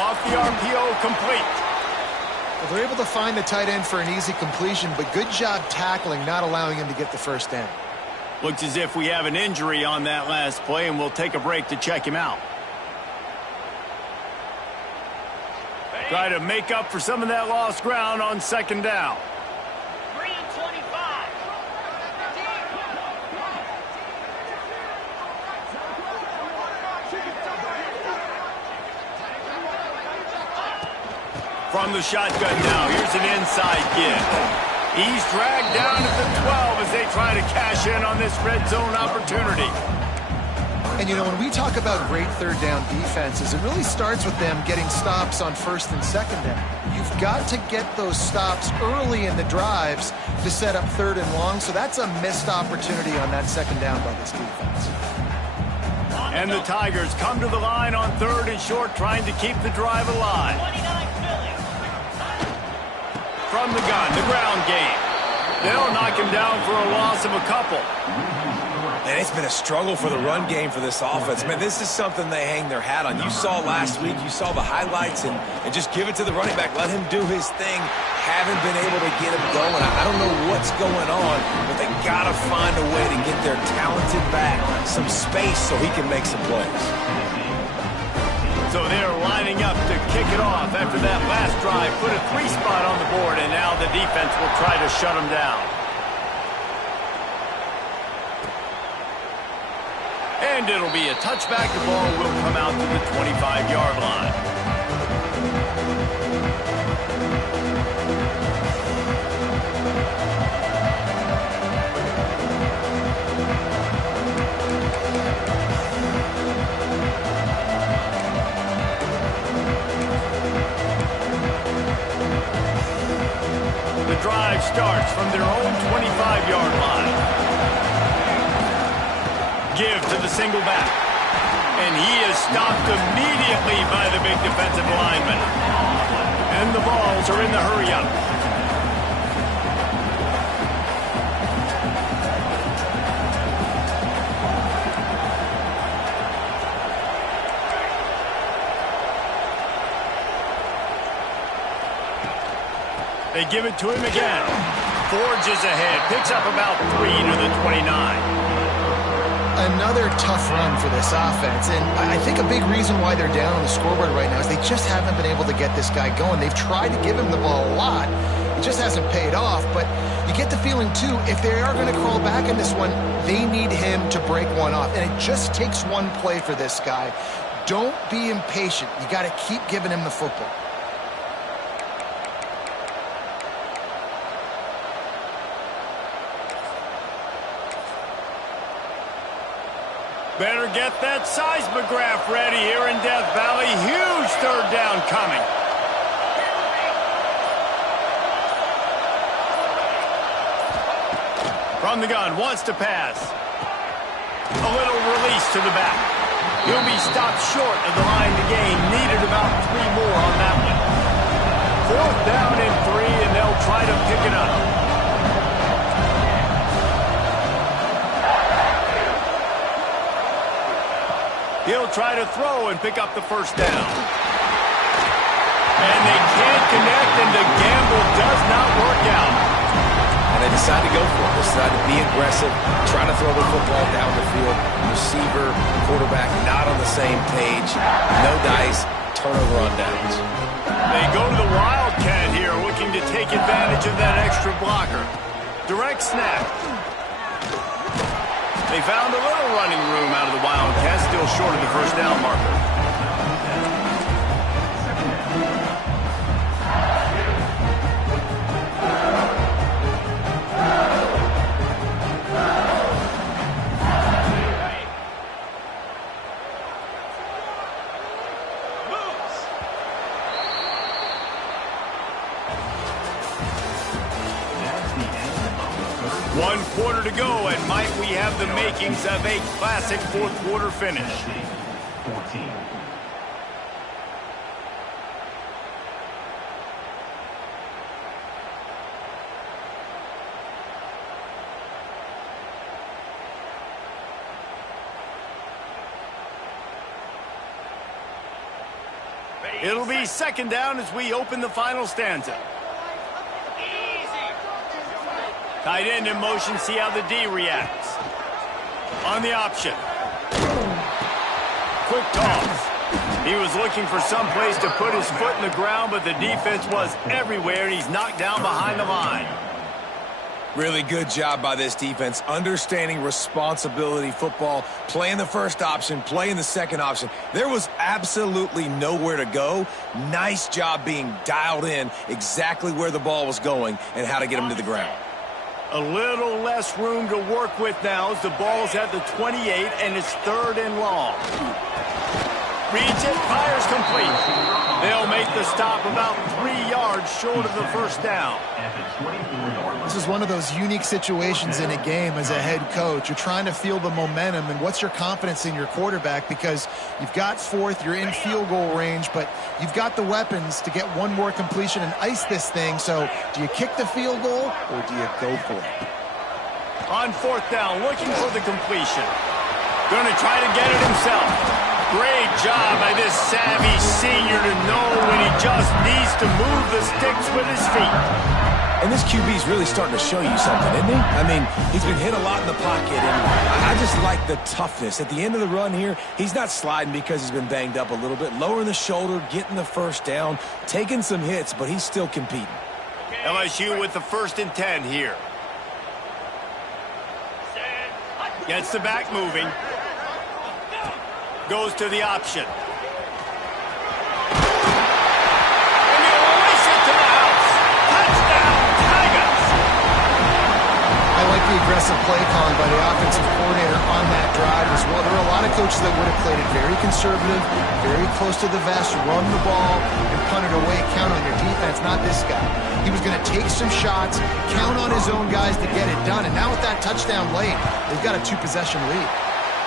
Off the RPO, complete. Well, they're able to find the tight end for an easy completion, but good job tackling, not allowing him to get the 1st down. Looks as if we have an injury on that last play, and we'll take a break to check him out. Try to make up for some of that lost ground on 2nd down. 3 and 25. From the shotgun now, here's an inside give. He's dragged down at the 12 as they try to cash in on this red zone opportunity. And, you know, when we talk about great 3rd down defenses, it really starts with them getting stops on 1st and 2nd down. You've got to get those stops early in the drives to set up 3rd and long, so that's a missed opportunity on that 2nd down by this defense. And the Tigers come to the line on 3rd and short, trying to keep the drive alive. 29 Philly. From the gun, the ground game. They'll knock him down for a loss of a couple. And it's been a struggle for the run game for this offense. Man, this is something they hang their hat on. You saw last week, you saw the highlights, and just give it to the running back. Let him do his thing. Haven't been able to get him going. I don't know what's going on, but they got to find a way to get their talented back some space so he can make some plays. So they're lining up to kick it off after that last drive. Put a 3 spot on the board, and now the defense will try to shut them down. And it'll be a touchback. The ball will come out to the 25-yard line. The drive starts from their own 25-yard line. Give to the single back. And he is stopped immediately by the big defensive lineman. And the Vols are in the hurry-up. They give it to him again. Forges ahead. Picks up about 3 to the 29. Another tough run for this offense, and I think a big reason why they're down on the scoreboard right now is they just haven't been able to get this guy going. They've tried to give him the ball a lot. It just hasn't paid off, but you get the feeling, too, if they are going to crawl back in this one, they need him to break one off, and it just takes one play for this guy. Don't be impatient. You got to keep giving him the football. Better get that seismograph ready here in Death Valley. Huge 3rd down coming. From the gun, wants to pass. A little release to the back. He'll be stopped short of the line to gain. Needed about 3 more on that one. 4th down and 3, and they'll try to pick it up. He'll try to throw and pick up the 1st down. And they can't connect, and the gamble does not work out. And they decide to go for it. They decide to be aggressive, try to throw the football down the field. Receiver, quarterback not on the same page. No dice. turnover on downs. They go to the Wildcat here, looking to take advantage of that extra blocker. Direct snap. They found a little running room out of the Wildcat, still short of the first down marker. One quarter to go, and might we have the makings of a classic fourth quarter finish. 14. It'll be second down as we open the final stanza. Tight end in motion, see how the D reacts. On the option. Quick toss. He was looking for some place to put his foot in the ground, but the defense was everywhere, and he's knocked down behind the line. Really good job by this defense, understanding responsibility football, playing the first option, playing the second option. There was absolutely nowhere to go. Nice job being dialed in exactly where the ball was going and how to get him to the ground. A little less room to work with now as the ball's at the 28 and it's third and long. Reads it, fires complete. They'll make the stop about 3 yards short of the first down. This is one of those unique situations in a game as a head coach. You're trying to feel the momentum, and what's your confidence in your quarterback, because you've got fourth, you're in field goal range, but you've got the weapons to get one more completion and ice this thing. So do you kick the field goal or do you go for it? On fourth down, looking for the completion. Going to try to get it himself. Great job by this savvy senior to know when he just needs to move the sticks with his feet. And this QB's really starting to show you something, isn't he? I mean, he's been hit a lot in the pocket, and I just like the toughness. At the end of the run here, he's not sliding because he's been banged up a little bit. Lowering the shoulder, getting the first down, taking some hits, but he's still competing. LSU with the 1st and 10 here. Gets the back moving. Goes to the option. And he'll race it to the house. Touchdown, Tigers! I like the aggressive play calling by the offensive coordinator on that drive as well. There are a lot of coaches that would have played it very conservative, very close to the vest, run the ball, and punt it away, count on your defense. Not this guy. He was going to take some shots, count on his own guys to get it done. And now with that touchdown late, they've got a 2-possession lead.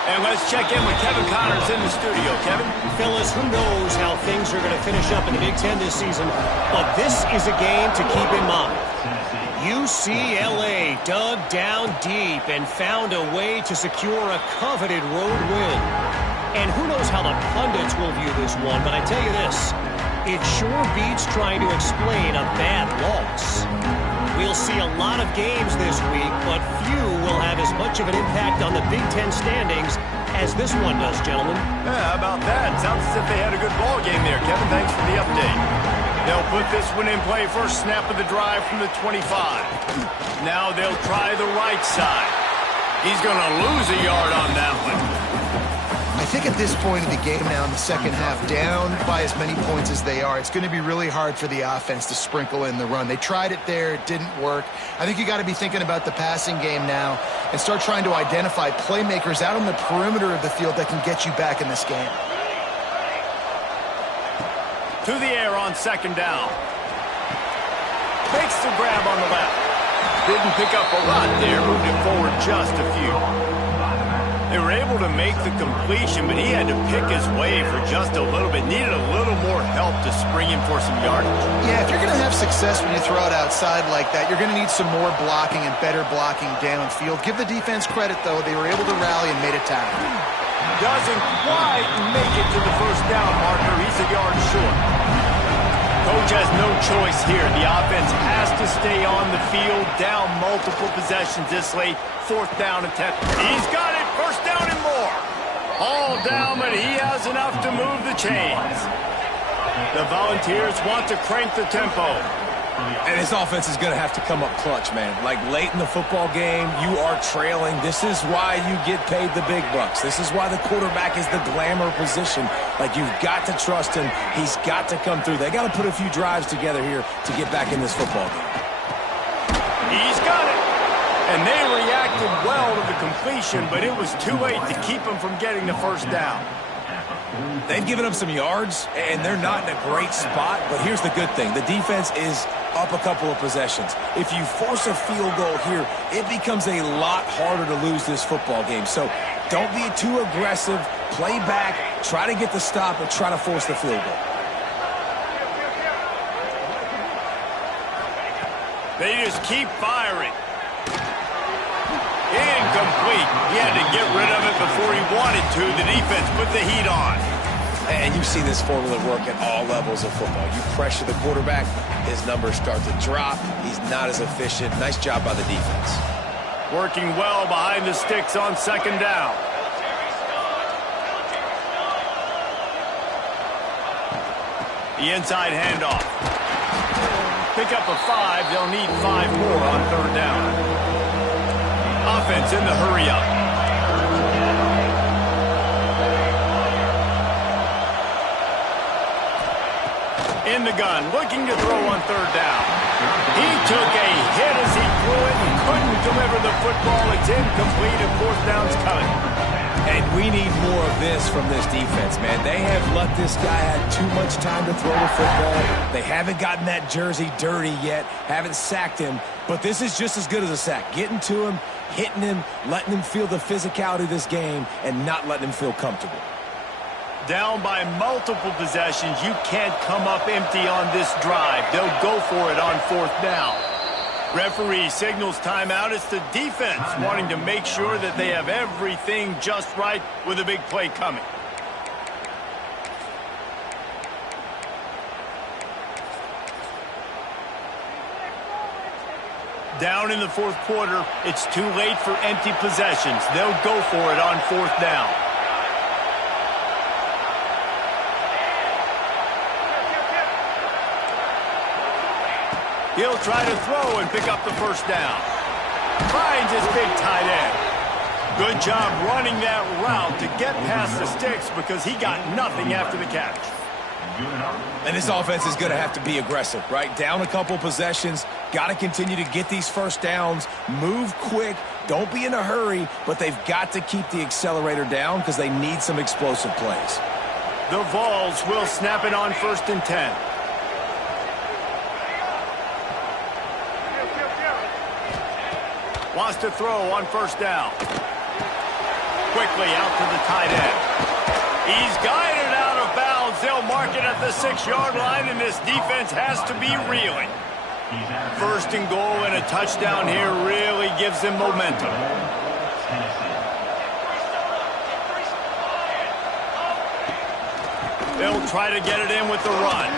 And let's check in with Kevin Connors in the studio. Kevin? Fellas, who knows how things are going to finish up in the Big Ten this season, but this is a game to keep in mind. UCLA dug down deep and found a way to secure a coveted road win. And who knows how the pundits will view this one, but I tell you this, it sure beats trying to explain a bad loss. We'll see a lot of games this week, but few will have as much of an impact on the Big Ten standings as this one does, gentlemen. Yeah, how about that? Sounds as if they had a good ball game there. Kevin, thanks for the update. They'll put this one in play. First snap of the drive from the 25. Now they'll try the right side. He's going to lose a yard on that one. I think at this point of the game now in the second half, down by as many points as they are, it's going to be really hard for the offense to sprinkle in the run. They tried it there. It didn't work. I think you got to be thinking about the passing game now and start trying to identify playmakers out on the perimeter of the field that can get you back in this game. To the air on second down. Makes the grab on the left. Didn't pick up a lot there. Moved it forward just a few. They were able to make the completion, but he had to pick his way for just a little bit. Needed a little more help to spring him for some yardage. Yeah, if you're going to have success when you throw it outside like that, you're going to need some more blocking and better blocking downfield. Give the defense credit, though. They were able to rally and made a tackle. Doesn't quite make it to the first down marker. He's a yard short. Coach has no choice here. The offense has to stay on the field, down multiple possessions this late. Fourth down and 10. He's got it. First down and more. All down, but he has enough to move the chains. The Volunteers want to crank the tempo. And this offense is going to have to come up clutch, man. Like late in the football game, you are trailing. This is why you get paid the big bucks. This is why the quarterback is the glamour position. Like you've got to trust him. He's got to come through. They got to put a few drives together here to get back in this football game. He's got it. And they reacted well to the completion, but it was too late to keep him from getting the first down. They've given up some yards, and they're not in a great spot, but here's the good thing. The defense is up a couple of possessions. If you force a field goal here, it becomes a lot harder to lose this football game. So don't be too aggressive. Play back, try to get the stop, and try to force the field goal. They just keep firing. Incomplete. He had to get rid of it before he wanted to. The defense put the heat on. And you see this formula work at all levels of football. You pressure the quarterback, his numbers start to drop. He's not as efficient. Nice job by the defense. Working well behind the sticks on second down. The inside handoff. Pick up a 5. They'll need 5 more on third down. Offense in the hurry up. In the gun, looking to throw on third down. He took a hit as he threw it and couldn't deliver the football. It's incomplete and fourth down's coming. And we need more of this from this defense, man. They have let this guy have too much time to throw the football. They haven't gotten that jersey dirty yet, haven't sacked him. But this is just as good as a sack. Getting to him, hitting him, letting him feel the physicality of this game, and not letting him feel comfortable. Down by multiple possessions, you can't come up empty on this drive. They'll go for it on fourth down. Referee signals timeout. It's the defense wanting to make sure that they have everything just right with a big play coming. Down in the fourth quarter, it's too late for empty possessions. They'll go for it on fourth down. He'll try to throw and pick up the first down. Finds his big tight end. Good job running that route to get past the sticks because he got nothing after the catch. And this offense is going to have to be aggressive, right? Down a couple possessions, got to continue to get these first downs, move quick, don't be in a hurry, but they've got to keep the accelerator down because they need some explosive plays. The Vols will snap it on 1st and 10. Wants to throw on first down. Quickly out to the tight end. He's guided out of bounds. They'll mark it at the 6-yard line, and this defense has to be reeling. 1st and goal and a touchdown here really gives them momentum. They'll try to get it in with the run.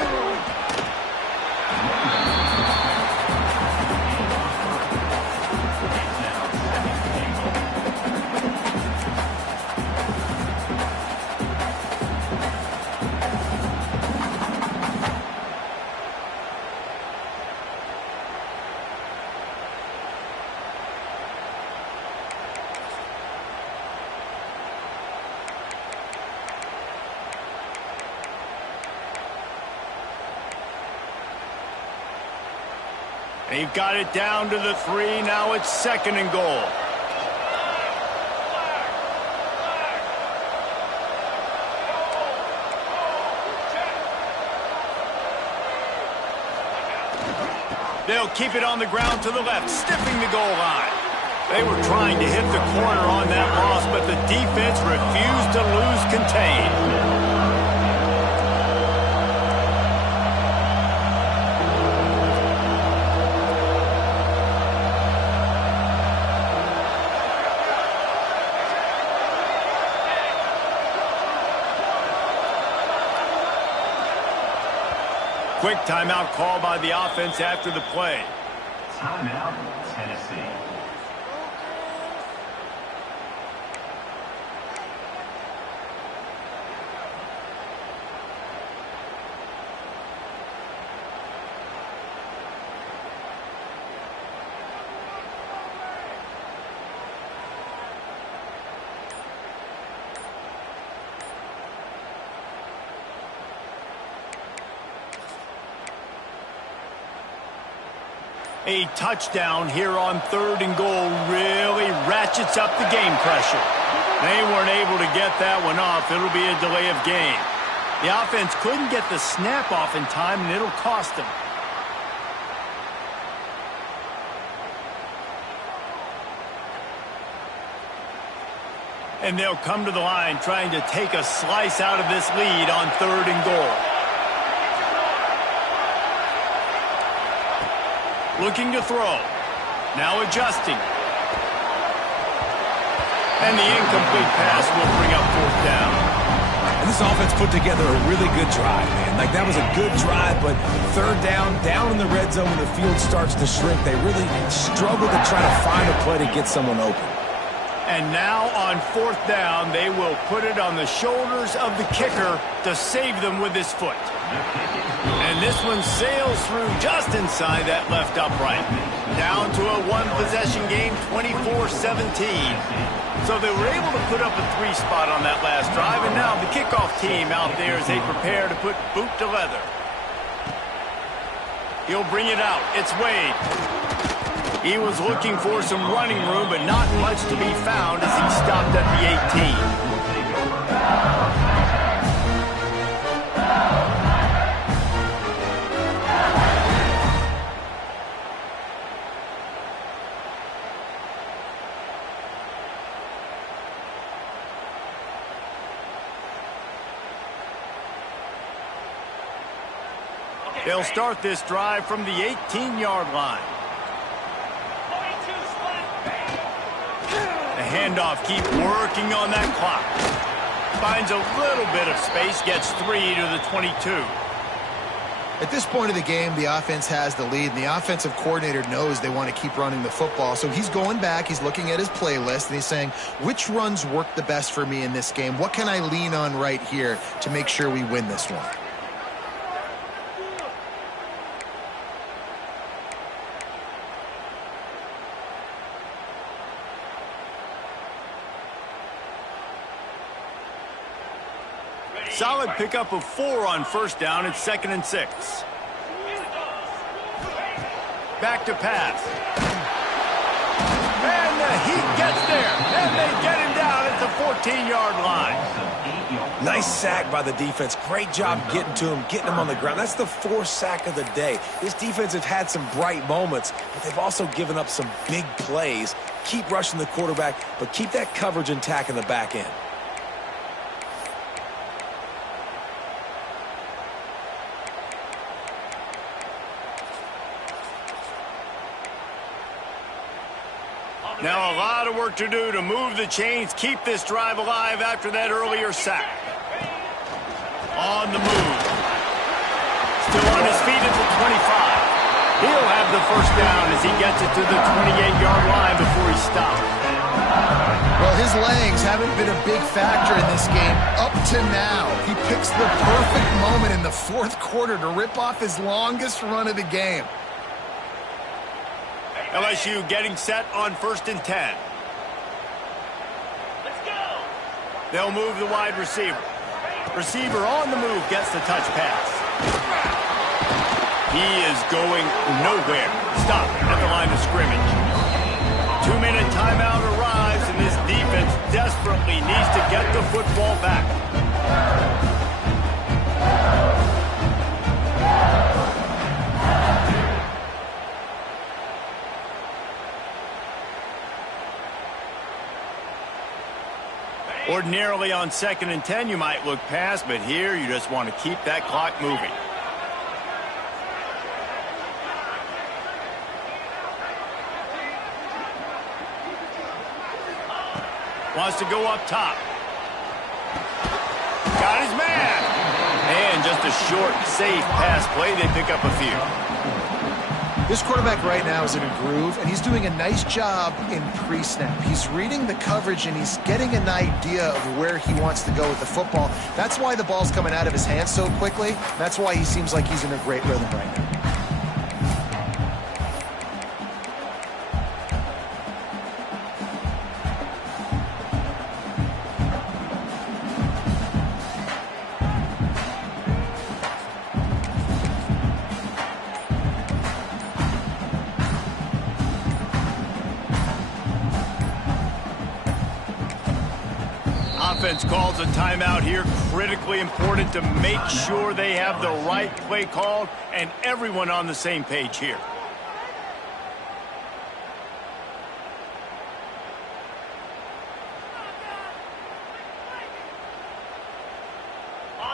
They've got it down to the 3. Now it's 2nd and goal. They'll keep it on the ground to the left, stiffing the goal line. They were trying to hit the corner on that loss, but the defense refused to lose contain. Quick timeout call by the offense after the play. Timeout, Tennessee. A touchdown here on 3rd and goal really ratchets up the game pressure. They weren't able to get that one off. It'll be a delay of game. The offense couldn't get the snap off in time, and it'll cost them. And they'll come to the line trying to take a slice out of this lead on 3rd and goal. Looking to throw. Now adjusting. And the incomplete pass will bring up 4th down. And this offense put together a really good drive, man. Like, that was a good drive, but 3rd down in the red zone when the field starts to shrink, they really struggle to try to find a play to get someone open. And now on 4th down, they will put it on the shoulders of the kicker to save them with his foot. And this one sails through just inside that left upright. Down to a one-possession game, 24-17. So they were able to put up a 3 spot on that last drive, and now the kickoff team out there as they prepare to put boot to leather. He'll bring it out. It's Wade. He was looking for some running room, but not much to be found as he stopped at the 18. They'll start this drive from the 18-yard line. The handoff, keep working on that clock. Finds a little bit of space, gets 3 to the 22. At this point of the game, the offense has the lead, and the offensive coordinator knows they want to keep running the football. So he's going back, he's looking at his playlist, and he's saying, which runs work the best for me in this game? What can I lean on right here to make sure we win this one? Solid pickup of 4 on 1st down. It's 2nd and 6. Back to pass. And he gets there. And they get him down at the 14-yard line. Nice sack by the defense. Great job getting to him, getting him on the ground. That's the 4th sack of the day. This defense have had some bright moments, but they've also given up some big plays. Keep rushing the quarterback, but keep that coverage intact in the back end. Now a lot of work to do to move the chains, keep this drive alive after that earlier sack. On the move. Still on his feet at the 25. He'll have the 1st down as he gets it to the 28-yard line before he stops. Well, his legs haven't been a big factor in this game up to now. He picks the perfect moment in the 4th quarter to rip off his longest run of the game. LSU getting set on 1st and 10. Let's go. They'll move the wide receiver. Receiver on the move gets the touch pass. He is going nowhere. Stop at the line of scrimmage. 2-minute timeout arrives, and this defense desperately needs to get the football back. Ordinarily on 2nd and 10, you might look past, but here you just want to keep that clock moving. Wants to go up top. Got his man. And just a short, safe pass play. They pick up a few. This quarterback right now is in a groove, and he's doing a nice job in pre-snap. He's reading the coverage, and he's getting an idea of where he wants to go with the football. That's why the ball's coming out of his hands so quickly. That's why he seems like he's in a great rhythm right now. offense calls a timeout here. Critically important to make sure they have the right play called and everyone on the same page here.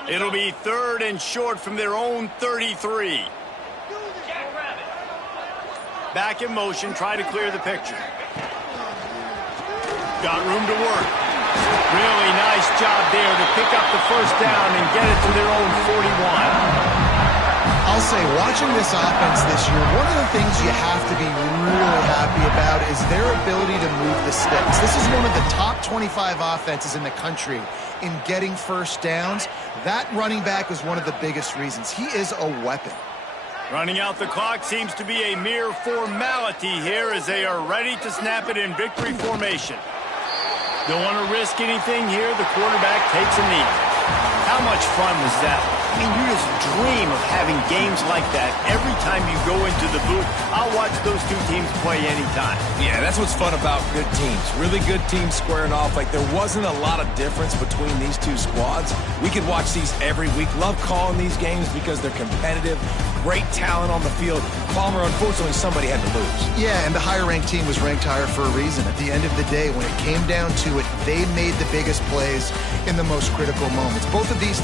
It'll be 3rd and short from their own 33. Back in motion, try to clear the picture. Got room to work. Really nice job there to pick up the first down and get it to their own 41. I'll say, watching this offense this year, one of the things you have to be really happy about is their ability to move the sticks. This is one of the top 25 offenses in the country in getting first downs. That running back is one of the biggest reasons. He is a weapon. Running out the clock seems to be a mere formality here as they are ready to snap it in victory formation. Don't want to risk anything here. The quarterback takes a knee. How much fun was that? I mean, you just dream of having games like that every time you go into the booth. I'll watch those two teams play anytime. Yeah, that's what's fun about good teams. Really good teams squaring off. Like, there wasn't a lot of difference between these two squads. We could watch these every week. Love calling these games because they're competitive. Great talent on the field. Palmer, unfortunately, somebody had to lose. Yeah, and the higher-ranked team was ranked higher for a reason. At the end of the day, when it came down to it, they made the biggest plays in the most critical moments. Both of these